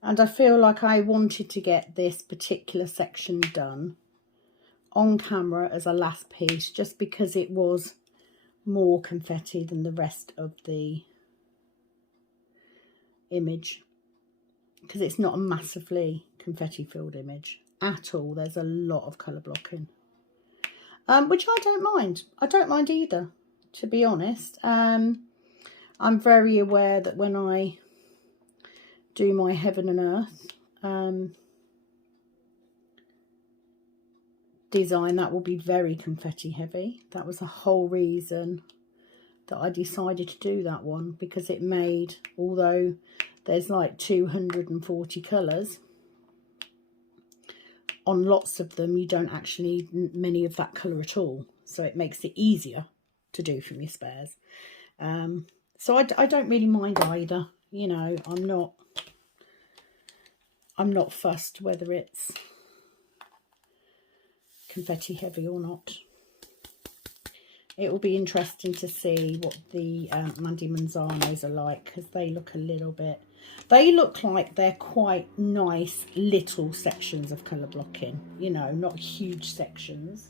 And I feel like I wanted to get this particular section done on camera as a last piece, just because it was more confetti than the rest of the image, because it's not a massively confetti filled image at all. There's a lot of colour blocking, which I don't mind. I don't mind either, to be honest. I'm very aware that when I do my heaven and earth design, that will be very confetti heavy. That was the whole reason that I decided to do that one, because it made, although there's like 240 colours, on lots of them you don't actually need many of that colour at all, so it makes it easier to do from your spares. So I don't really mind either, you know. I'm not fussed whether it's confetti heavy or not. It will be interesting to see what the Mandy Manzanos are like, because they look a little bit, they look like they're quite nice little sections of colour blocking, you know, not huge sections.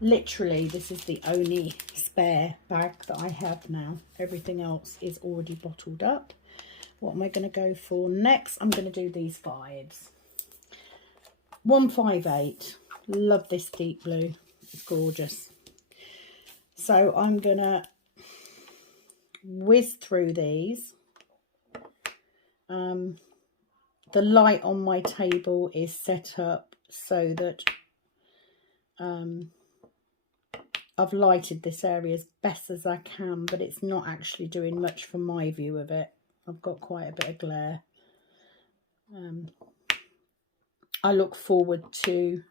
Literally, this is the only spare bag that I have now. Everything else is already bottled up. What am I going to go for next? I'm going to do these 5s. 158. Love this deep blue. It's gorgeous. So I'm going to whiz through these. The light on my table is set up so that I've lighted this area as best as I can, but it's not actually doing much for my view of it. I've got quite a bit of glare. I look forward to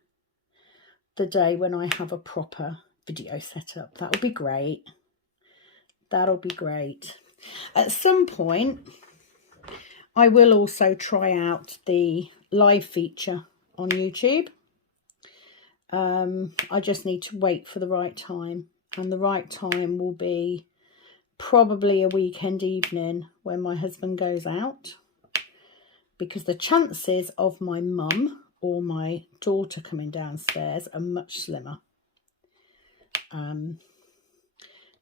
the day when I have a proper video setup. That'll be great. That'll be great. At some point, I will also try out the live feature on YouTube. I just need to wait for the right time, and the right time will be probably a weekend evening when my husband goes out, because the chances of my mum or my daughter coming downstairs are much slimmer.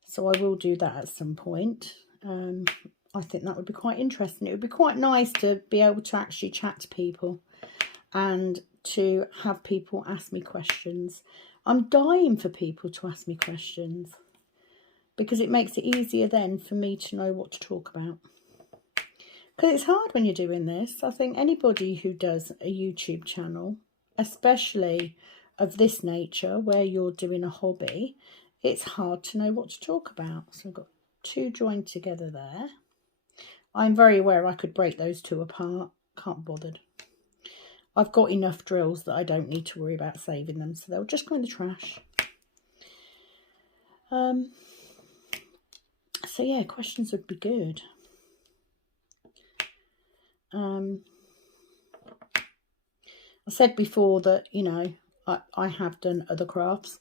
So I will do that at some point. I think that would be quite interesting. It would be quite nice to be able to actually chat to people and to have people ask me questions. I'm dying for people to ask me questions, because it makes it easier then for me to know what to talk about. Because it's hard when you're doing this. I think anybody who does a YouTube channel, especially of this nature where you're doing a hobby, it's hard to know what to talk about. So I've got 2 joined together there. I'm very aware I could break those 2 apart. Can't be bothered. I've got enough drills that I don't need to worry about saving them, so they'll just go in the trash. So yeah, questions would be good. I said before that, you know, I have done other crafts.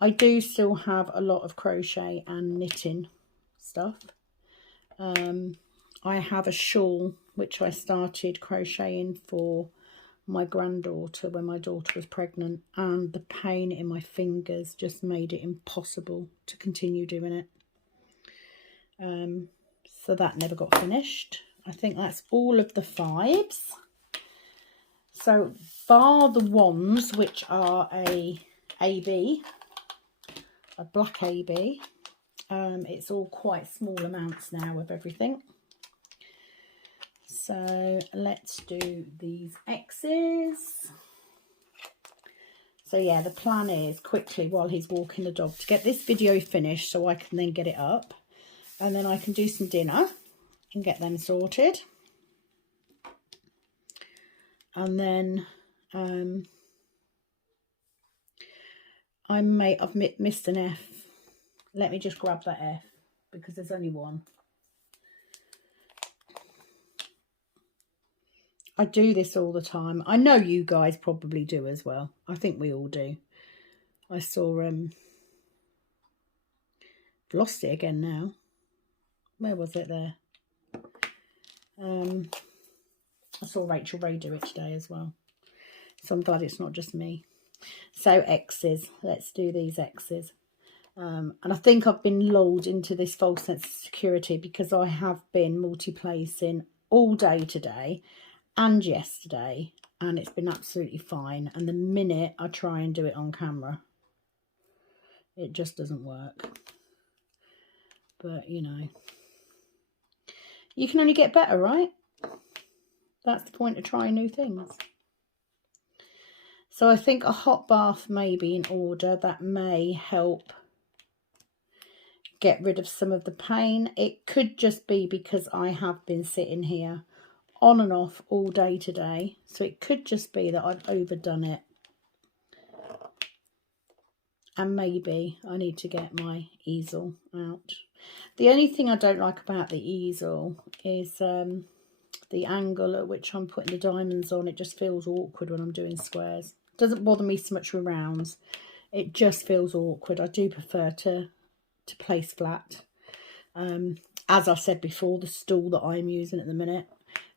I do still have a lot of crochet and knitting stuff. I have a shawl which I started crocheting for my granddaughter when my daughter was pregnant, and the pain in my fingers just made it impossible to continue doing it. So that never got finished. I think that's all of the 5s. So bar the ones which are a AB, a black AB. It's all quite small amounts now of everything. So let's do these X's. So yeah, the plan is quickly while he's walking the dog to get this video finished so I can then get it up, and then I can do some dinner and get them sorted. And then I've missed an F. Let me just grab that F because there's only one. I do this all the time. I know you guys probably do as well. I think we all do. I saw lost it again now. Where was it there? I saw Rachel Ray do it today as well. So I'm glad it's not just me. So X's. Let's do these X's. And I think I've been lulled into this false sense of security because I have been multi-placing all day today and yesterday, and it's been absolutely fine. And the minute I try and do it on camera, it just doesn't work. But, you know, you can only get better, right? That's the point of trying new things. So I think a hot bath may be in order. That may help get rid of some of the pain. It could just be because I have been sitting here on and off all day today, so it could just be that I've overdone it, and maybe I need to get my easel out. The only thing I don't like about the easel is the angle at which I'm putting the diamonds on. It just feels awkward when I'm doing squares. It doesn't bother me so much with rounds, it just feels awkward. I do prefer to place flat. As I said before, the stool that I'm using at the minute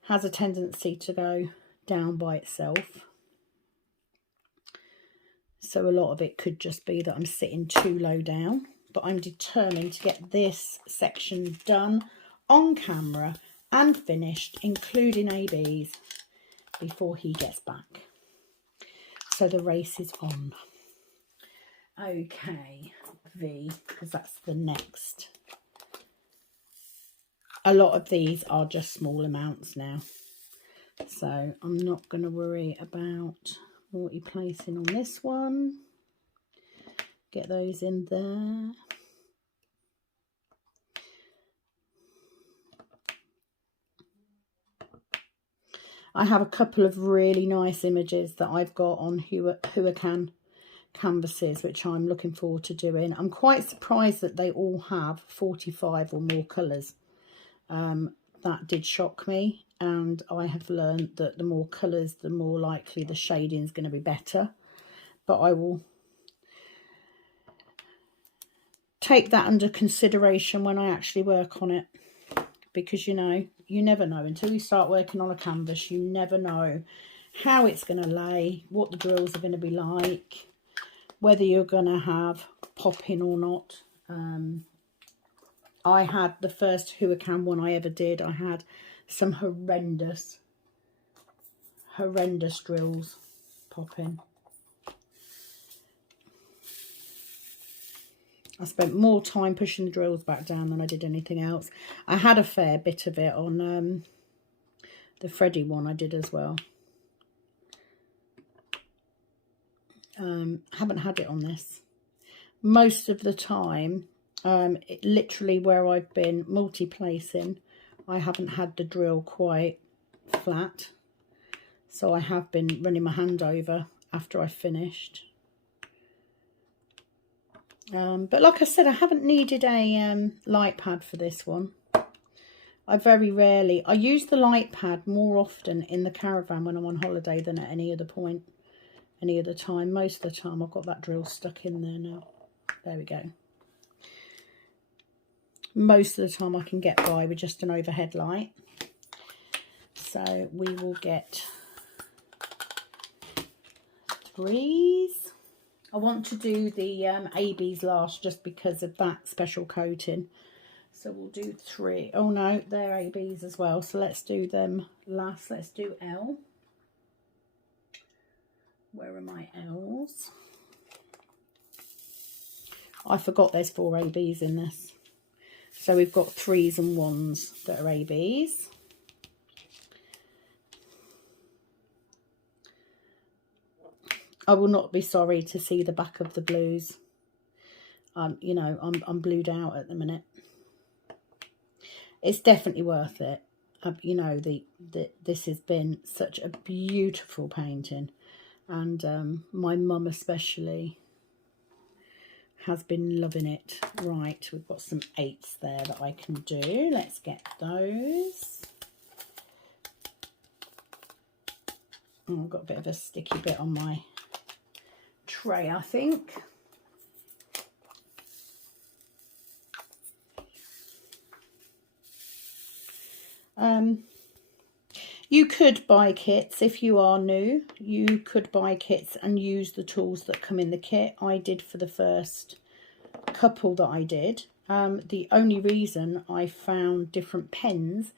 has a tendency to go down by itself. So a lot of it could just be that I'm sitting too low down. But I'm determined to get this section done on camera and finished, including ABs, before he gets back. So the race is on. Okay, V, because that's the next. A lot of these are just small amounts now, so I'm not going to worry about multi-placing on this one. Get those in there. I have a couple of really nice images that I've got on Huracan canvases, which I'm looking forward to doing. I'm quite surprised that they all have 45 or more colours. That did shock me, and I have learned that the more colours, the more likely the shading is going to be better. But I will take that under consideration when I actually work on it, because you know, you never know until you start working on a canvas. You never know how it's going to lay, what the drills are going to be like, whether you're going to have popping or not. I had the first Huracan one I ever did. I had some horrendous drills popping. I spent more time pushing the drills back down than I did anything else. I had a fair bit of it on the Freddy one I did as well. Haven't had it on this. Most of the time, literally where I've been multi-placing, I haven't had the drill quite flat. So I have been running my hand over after I finished. But like I said, I haven't needed a light pad for this one. I very rarely, I use the light pad more often in the caravan when I'm on holiday than at any other point, any other time. Most of the time I've got that drill stuck in there now. There we go. Most of the time I can get by with just an overhead light. So we will get 3s. I want to do the ABs last just because of that special coating. So we'll do 3. Oh no, they're ABs as well. So let's do them last. Let's do L. Where are my L's? I forgot there's 4 ABs in this. So we've got 3s and 1s that are ABs. I will not be sorry to see the back of the blues. You know, I'm blued out at the minute. It's definitely worth it. You know, this has been such a beautiful painting, and my mum especially has been loving it. Right, we've got some 8s there that I can do. Let's get those. Oh, I've got a bit of a sticky bit on my tray, I think. You could buy kits if you are new. You could buy kits and use the tools that come in the kit. I did for the first couple that I did. The only reason I found different pens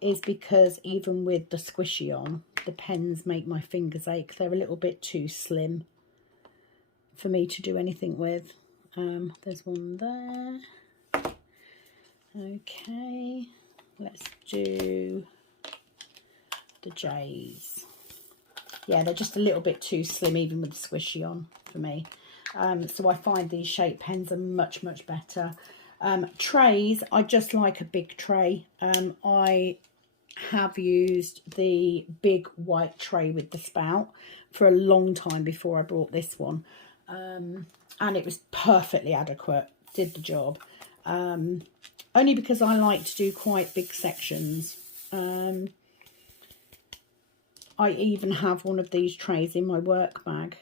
is because even with the squishy on, the pens make my fingers ache. They're a little bit too slim for me to do anything with. There's one there. Okay, let's do the J's. Yeah, they're just a little bit too slim even with the squishy on for me. So I find these shape pens are much better. Trays, I just like a big tray. I have used the big white tray with the spout for a long time before I bought this one. And it was perfectly adequate, did the job. Only because I like to do quite big sections. I even have one of these trays in my work bag.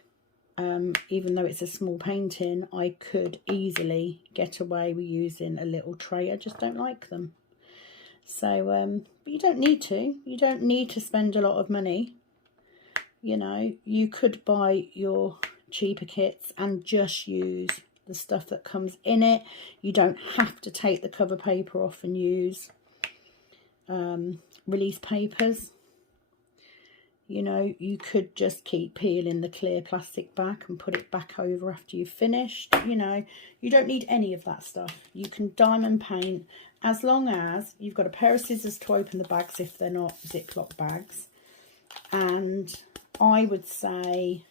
Even though it's a small painting, I could easily get away with using a little tray. I just don't like them. So, but you don't need to. You don't need to spend a lot of money. You know, you could buy your cheaper kits and just use the stuff that comes in it. You don't have to take the cover paper off and use release papers. You know, you could just keep peeling the clear plastic back and put it back over after you've finished. You know, you don't need any of that stuff. You can diamond paint as long as you've got a pair of scissors to open the bags if they're not Ziploc bags. And I would say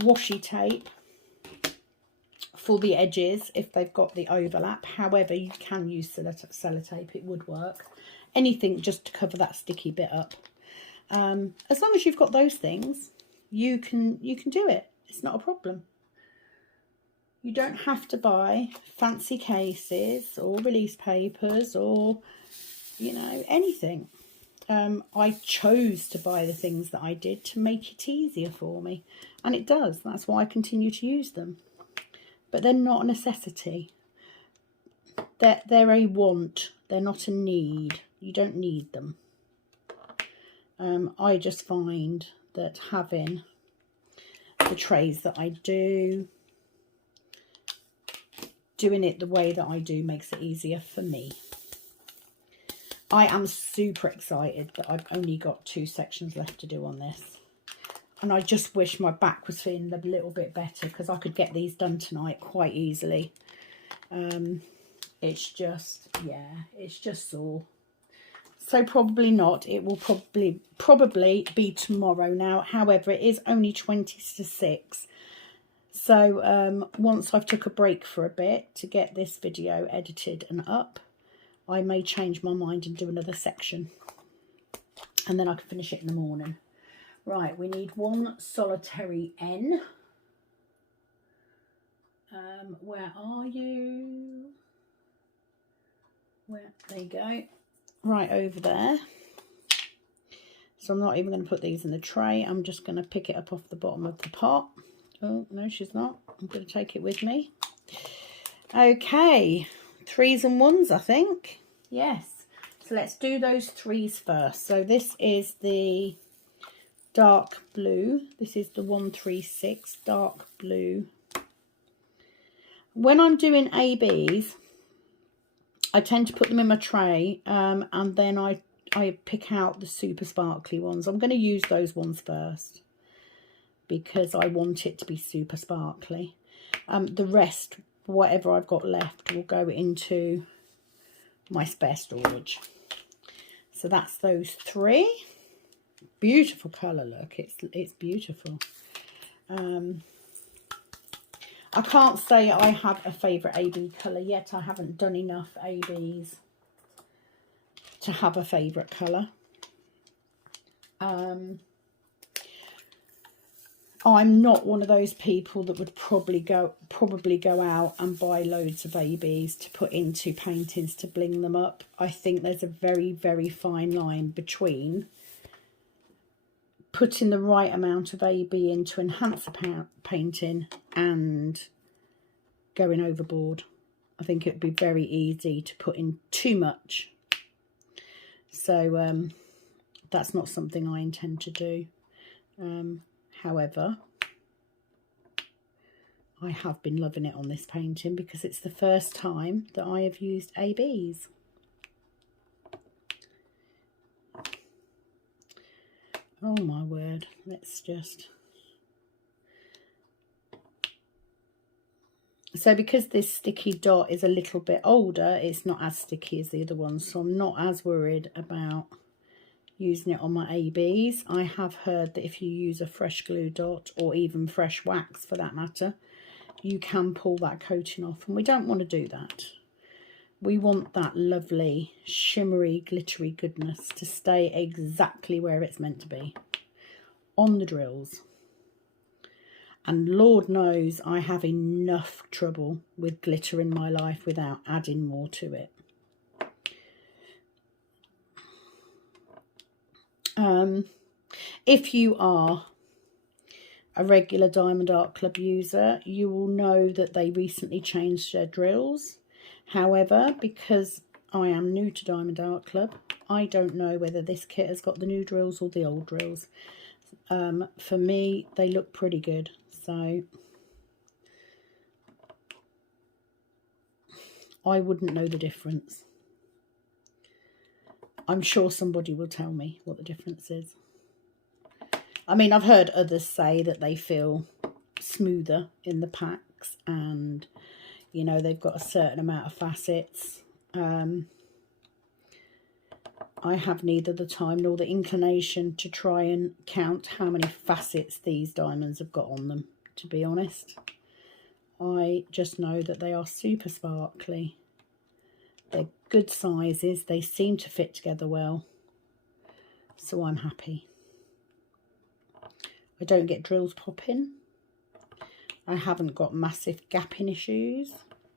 washi tape for the edges if they've got the overlap. However, you can use sellotape, it would work. Anything just to cover that sticky bit up. As long as you've got those things, you can do it. It's not a problem. You don't have to buy fancy cases or release papers or, you know, anything. I chose to buy the things that I did to make it easier for me. And it does. That's why I continue to use them. But they're not a necessity. They're a want. They're not a need. You don't need them. I just find that having the trays that I do, doing it the way that I do makes it easier for me. I am super excited that I've only got 2 sections left to do on this. And I just wish my back was feeling a little bit better because I could get these done tonight quite easily. It's just, yeah, it's just sore. So probably not. It will probably be tomorrow now. However, it is only 20 to 6. So once I've took a break for a bit to get this video edited and up, I may change my mind and do another section. And then I can finish it in the morning. Right, we need 1 solitary N. Where are you? There you go. Right over there. So I'm not even going to put these in the tray. I'm just going to pick it up off the bottom of the pot. Oh, no, she's not. I'm going to take it with me. Okay. 3s and 1s, I think. Yes. So let's do those 3s first. So this is the dark blue. This is the 136 dark blue. When I'm doing ABs, I tend to put them in my tray and then I pick out the super sparkly ones. I'm going to use those ones first because I want it to be super sparkly. The rest, whatever I've got left, will go into my spare storage. So that's those 3. Beautiful colour, look. It's beautiful. I can't say I have a favourite AB colour yet. I haven't done enough ABs to have a favourite colour. I'm not one of those people that would probably go out and buy loads of ABs to put into paintings to bling them up. I think there's a very, very fine line between putting the right amount of AB in to enhance a painting and going overboard. I think it would be very easy to put in too much. So that's not something I intend to do. However, I have been loving it on this painting because it's the first time that I have used ABs. Oh my word, let's just... So because this sticky dot is a little bit older, it's not as sticky as the other ones, so I'm not as worried about using it on my ABs. I have heard that if you use a fresh glue dot, or even fresh wax for that matter, you can pull that coating off, and we don't want to do that. we want that lovely shimmery glittery goodness to stay exactly where it's meant to be on the drills. And Lord knows I have enough trouble with glitter in my life without adding more to it. If you are a regular Diamond Art Club user, you will know that they recently changed their drills. However, because I am new to Diamond Art Club, I don't know whether this kit has got the new drills or the old drills. For me, they look pretty good, so I wouldn't know the difference. I'm sure somebody will tell me what the difference is. I mean, I've heard others say that they feel smoother in the packs and, you know, they've got a certain amount of facets. I have neither the time nor the inclination to try and count how many facets these diamonds have got on them, to be honest. I just know that they are super sparkly. They're good sizes. They seem to fit together well. So I'm happy. I don't get drills popping. I haven't got massive gapping issues.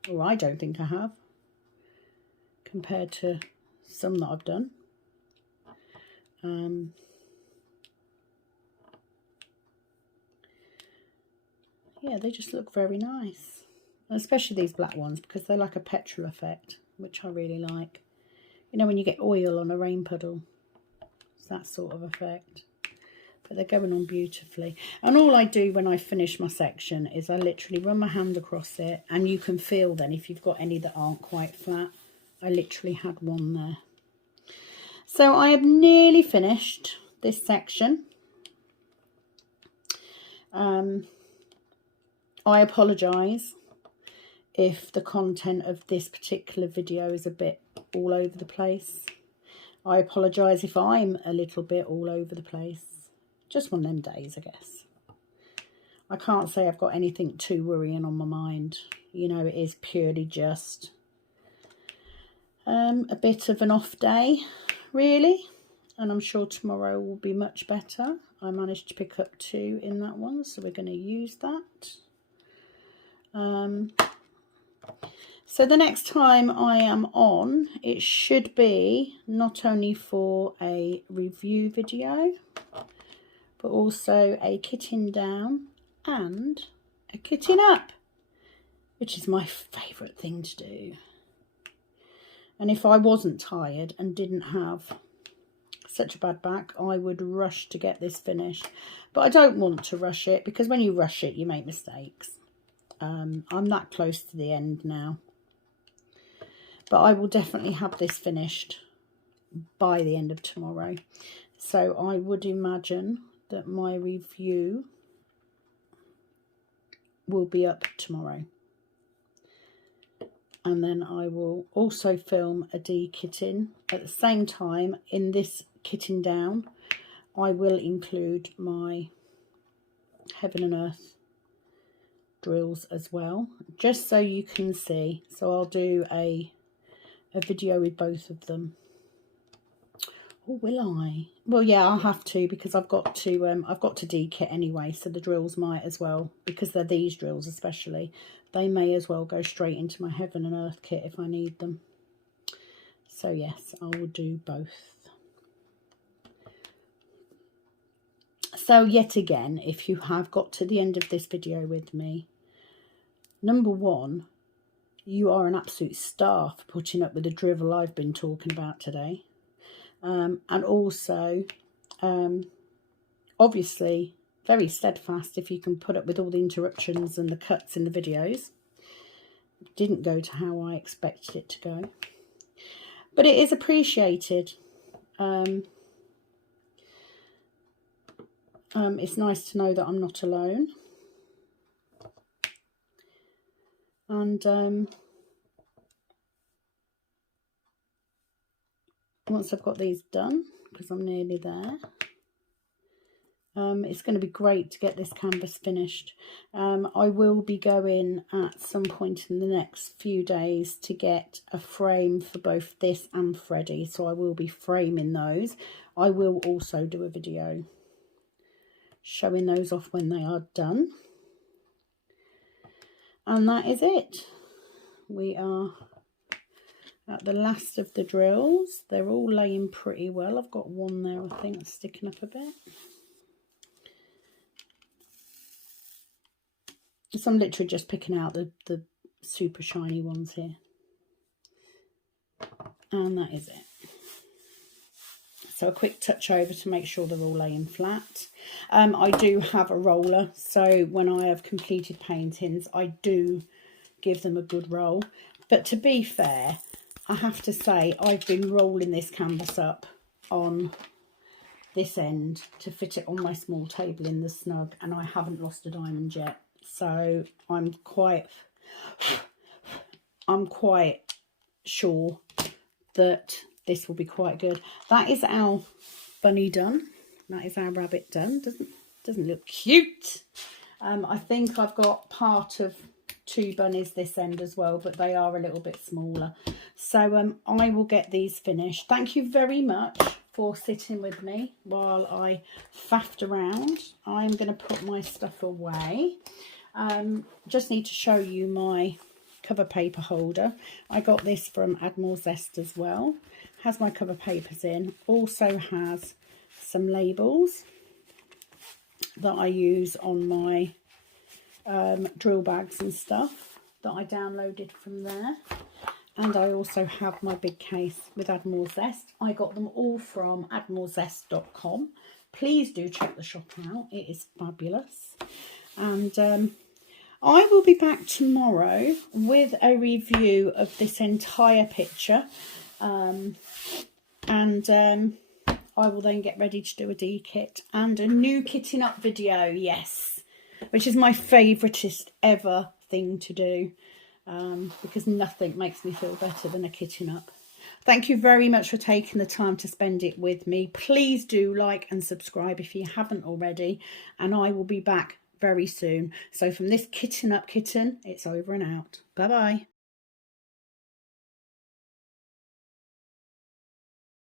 Or I don't think I have. Compared to some that I've done. Yeah, they just look very nice. And especially these black ones, because they're like a petrol effect, which I really like. You know, when you get oil on a rain puddle, it's that sort of effect. But they're going on beautifully. And all I do when I finish my section is I literally run my hand across it, and you can feel then if you've got any that aren't quite flat. I literally had one there. So I have nearly finished this section. I apologise if the content of this particular video is a bit all over the place. I apologise if I'm a little bit all over the place. Just one of them days, I guess. I can't say I've got anything too worrying on my mind. You know, it is purely just a bit of an off day, really. And I'm sure tomorrow will be much better. I managed to pick up 2 in that one, so we're going to use that. So the next time I am on, it should be not only for a review video, but also a kitting down and a kitting up, which is my favourite thing to do. And if I wasn't tired and didn't have such a bad back, I would rush to get this finished. But I don't want to rush it, because when you rush it, you make mistakes. I'm that close to the end now. But I will definitely have this finished by the end of tomorrow. So I would imagine that my review will be up tomorrow. And then I will also film a de-kitting at the same time. In this kitting down, I will include my Heaven and Earth drills as well, just so you can see. So I'll do a video with both of them. Or will I? Well, yeah, I'll have to, because I've got to de-kit anyway, so the drills might as well, because they're these drills especially, they may as well go straight into my Heaven and Earth kit if I need them. So yes, I will do both. So yet again, if you have got to the end of this video with me, number one, you are an absolute star for putting up with the drivel I've been talking about today. And also, obviously, very steadfast if you can put up with all the interruptions and the cuts in the videos. It didn't go to how I expected it to go. But it is appreciated. It's nice to know that I'm not alone. And once I've got these done, because I'm nearly there, It's going to be great to get this canvas finished. I will be going at some point in the next few days to get a frame for both this and Freddie, so I will be framing those. I will also do a video showing those off when they are done. And that is it. We are at the last of the drills. They're all laying pretty well. I've got one there, I think, that's sticking up a bit. So I'm literally just picking out the super shiny ones here. And that is it. So a quick touch over to make sure they're all laying flat. I do have a roller, so when I have completed paintings, I do give them a good roll. But to be fair, I have to say I've been rolling this canvas up on this end to fit it on my small table in the snug, and I haven't lost a diamond yet. So I'm quite sure that this will be quite good. That is our bunny done. That is our rabbit done. Doesn't look cute. I think I've got part of 2 bunnies this end as well, but they are a little bit smaller. So I will get these finished. Thank you very much for sitting with me while I faffed around. I'm going to put my stuff away. Just need to show you my cover paper holder. I got this from Admiral Zest as well. Has my cover papers in. Also has some labels that I use on my drill bags and stuff that I downloaded from there. And I also have my big case with Admiral Zest. I got them all from admiralzest.com. Please do check the shop out. It is fabulous. And I will be back tomorrow with a review of this entire picture. I will then get ready to do a D-kit and a new kitting up video, yes, which is my favouriteest ever thing to do, because nothing makes me feel better than a kitting up. Thank you very much for taking the time to spend it with me. Please do like and subscribe if you haven't already, and I will be back very soon. So from this kitting up kitten, it's over and out. Bye bye.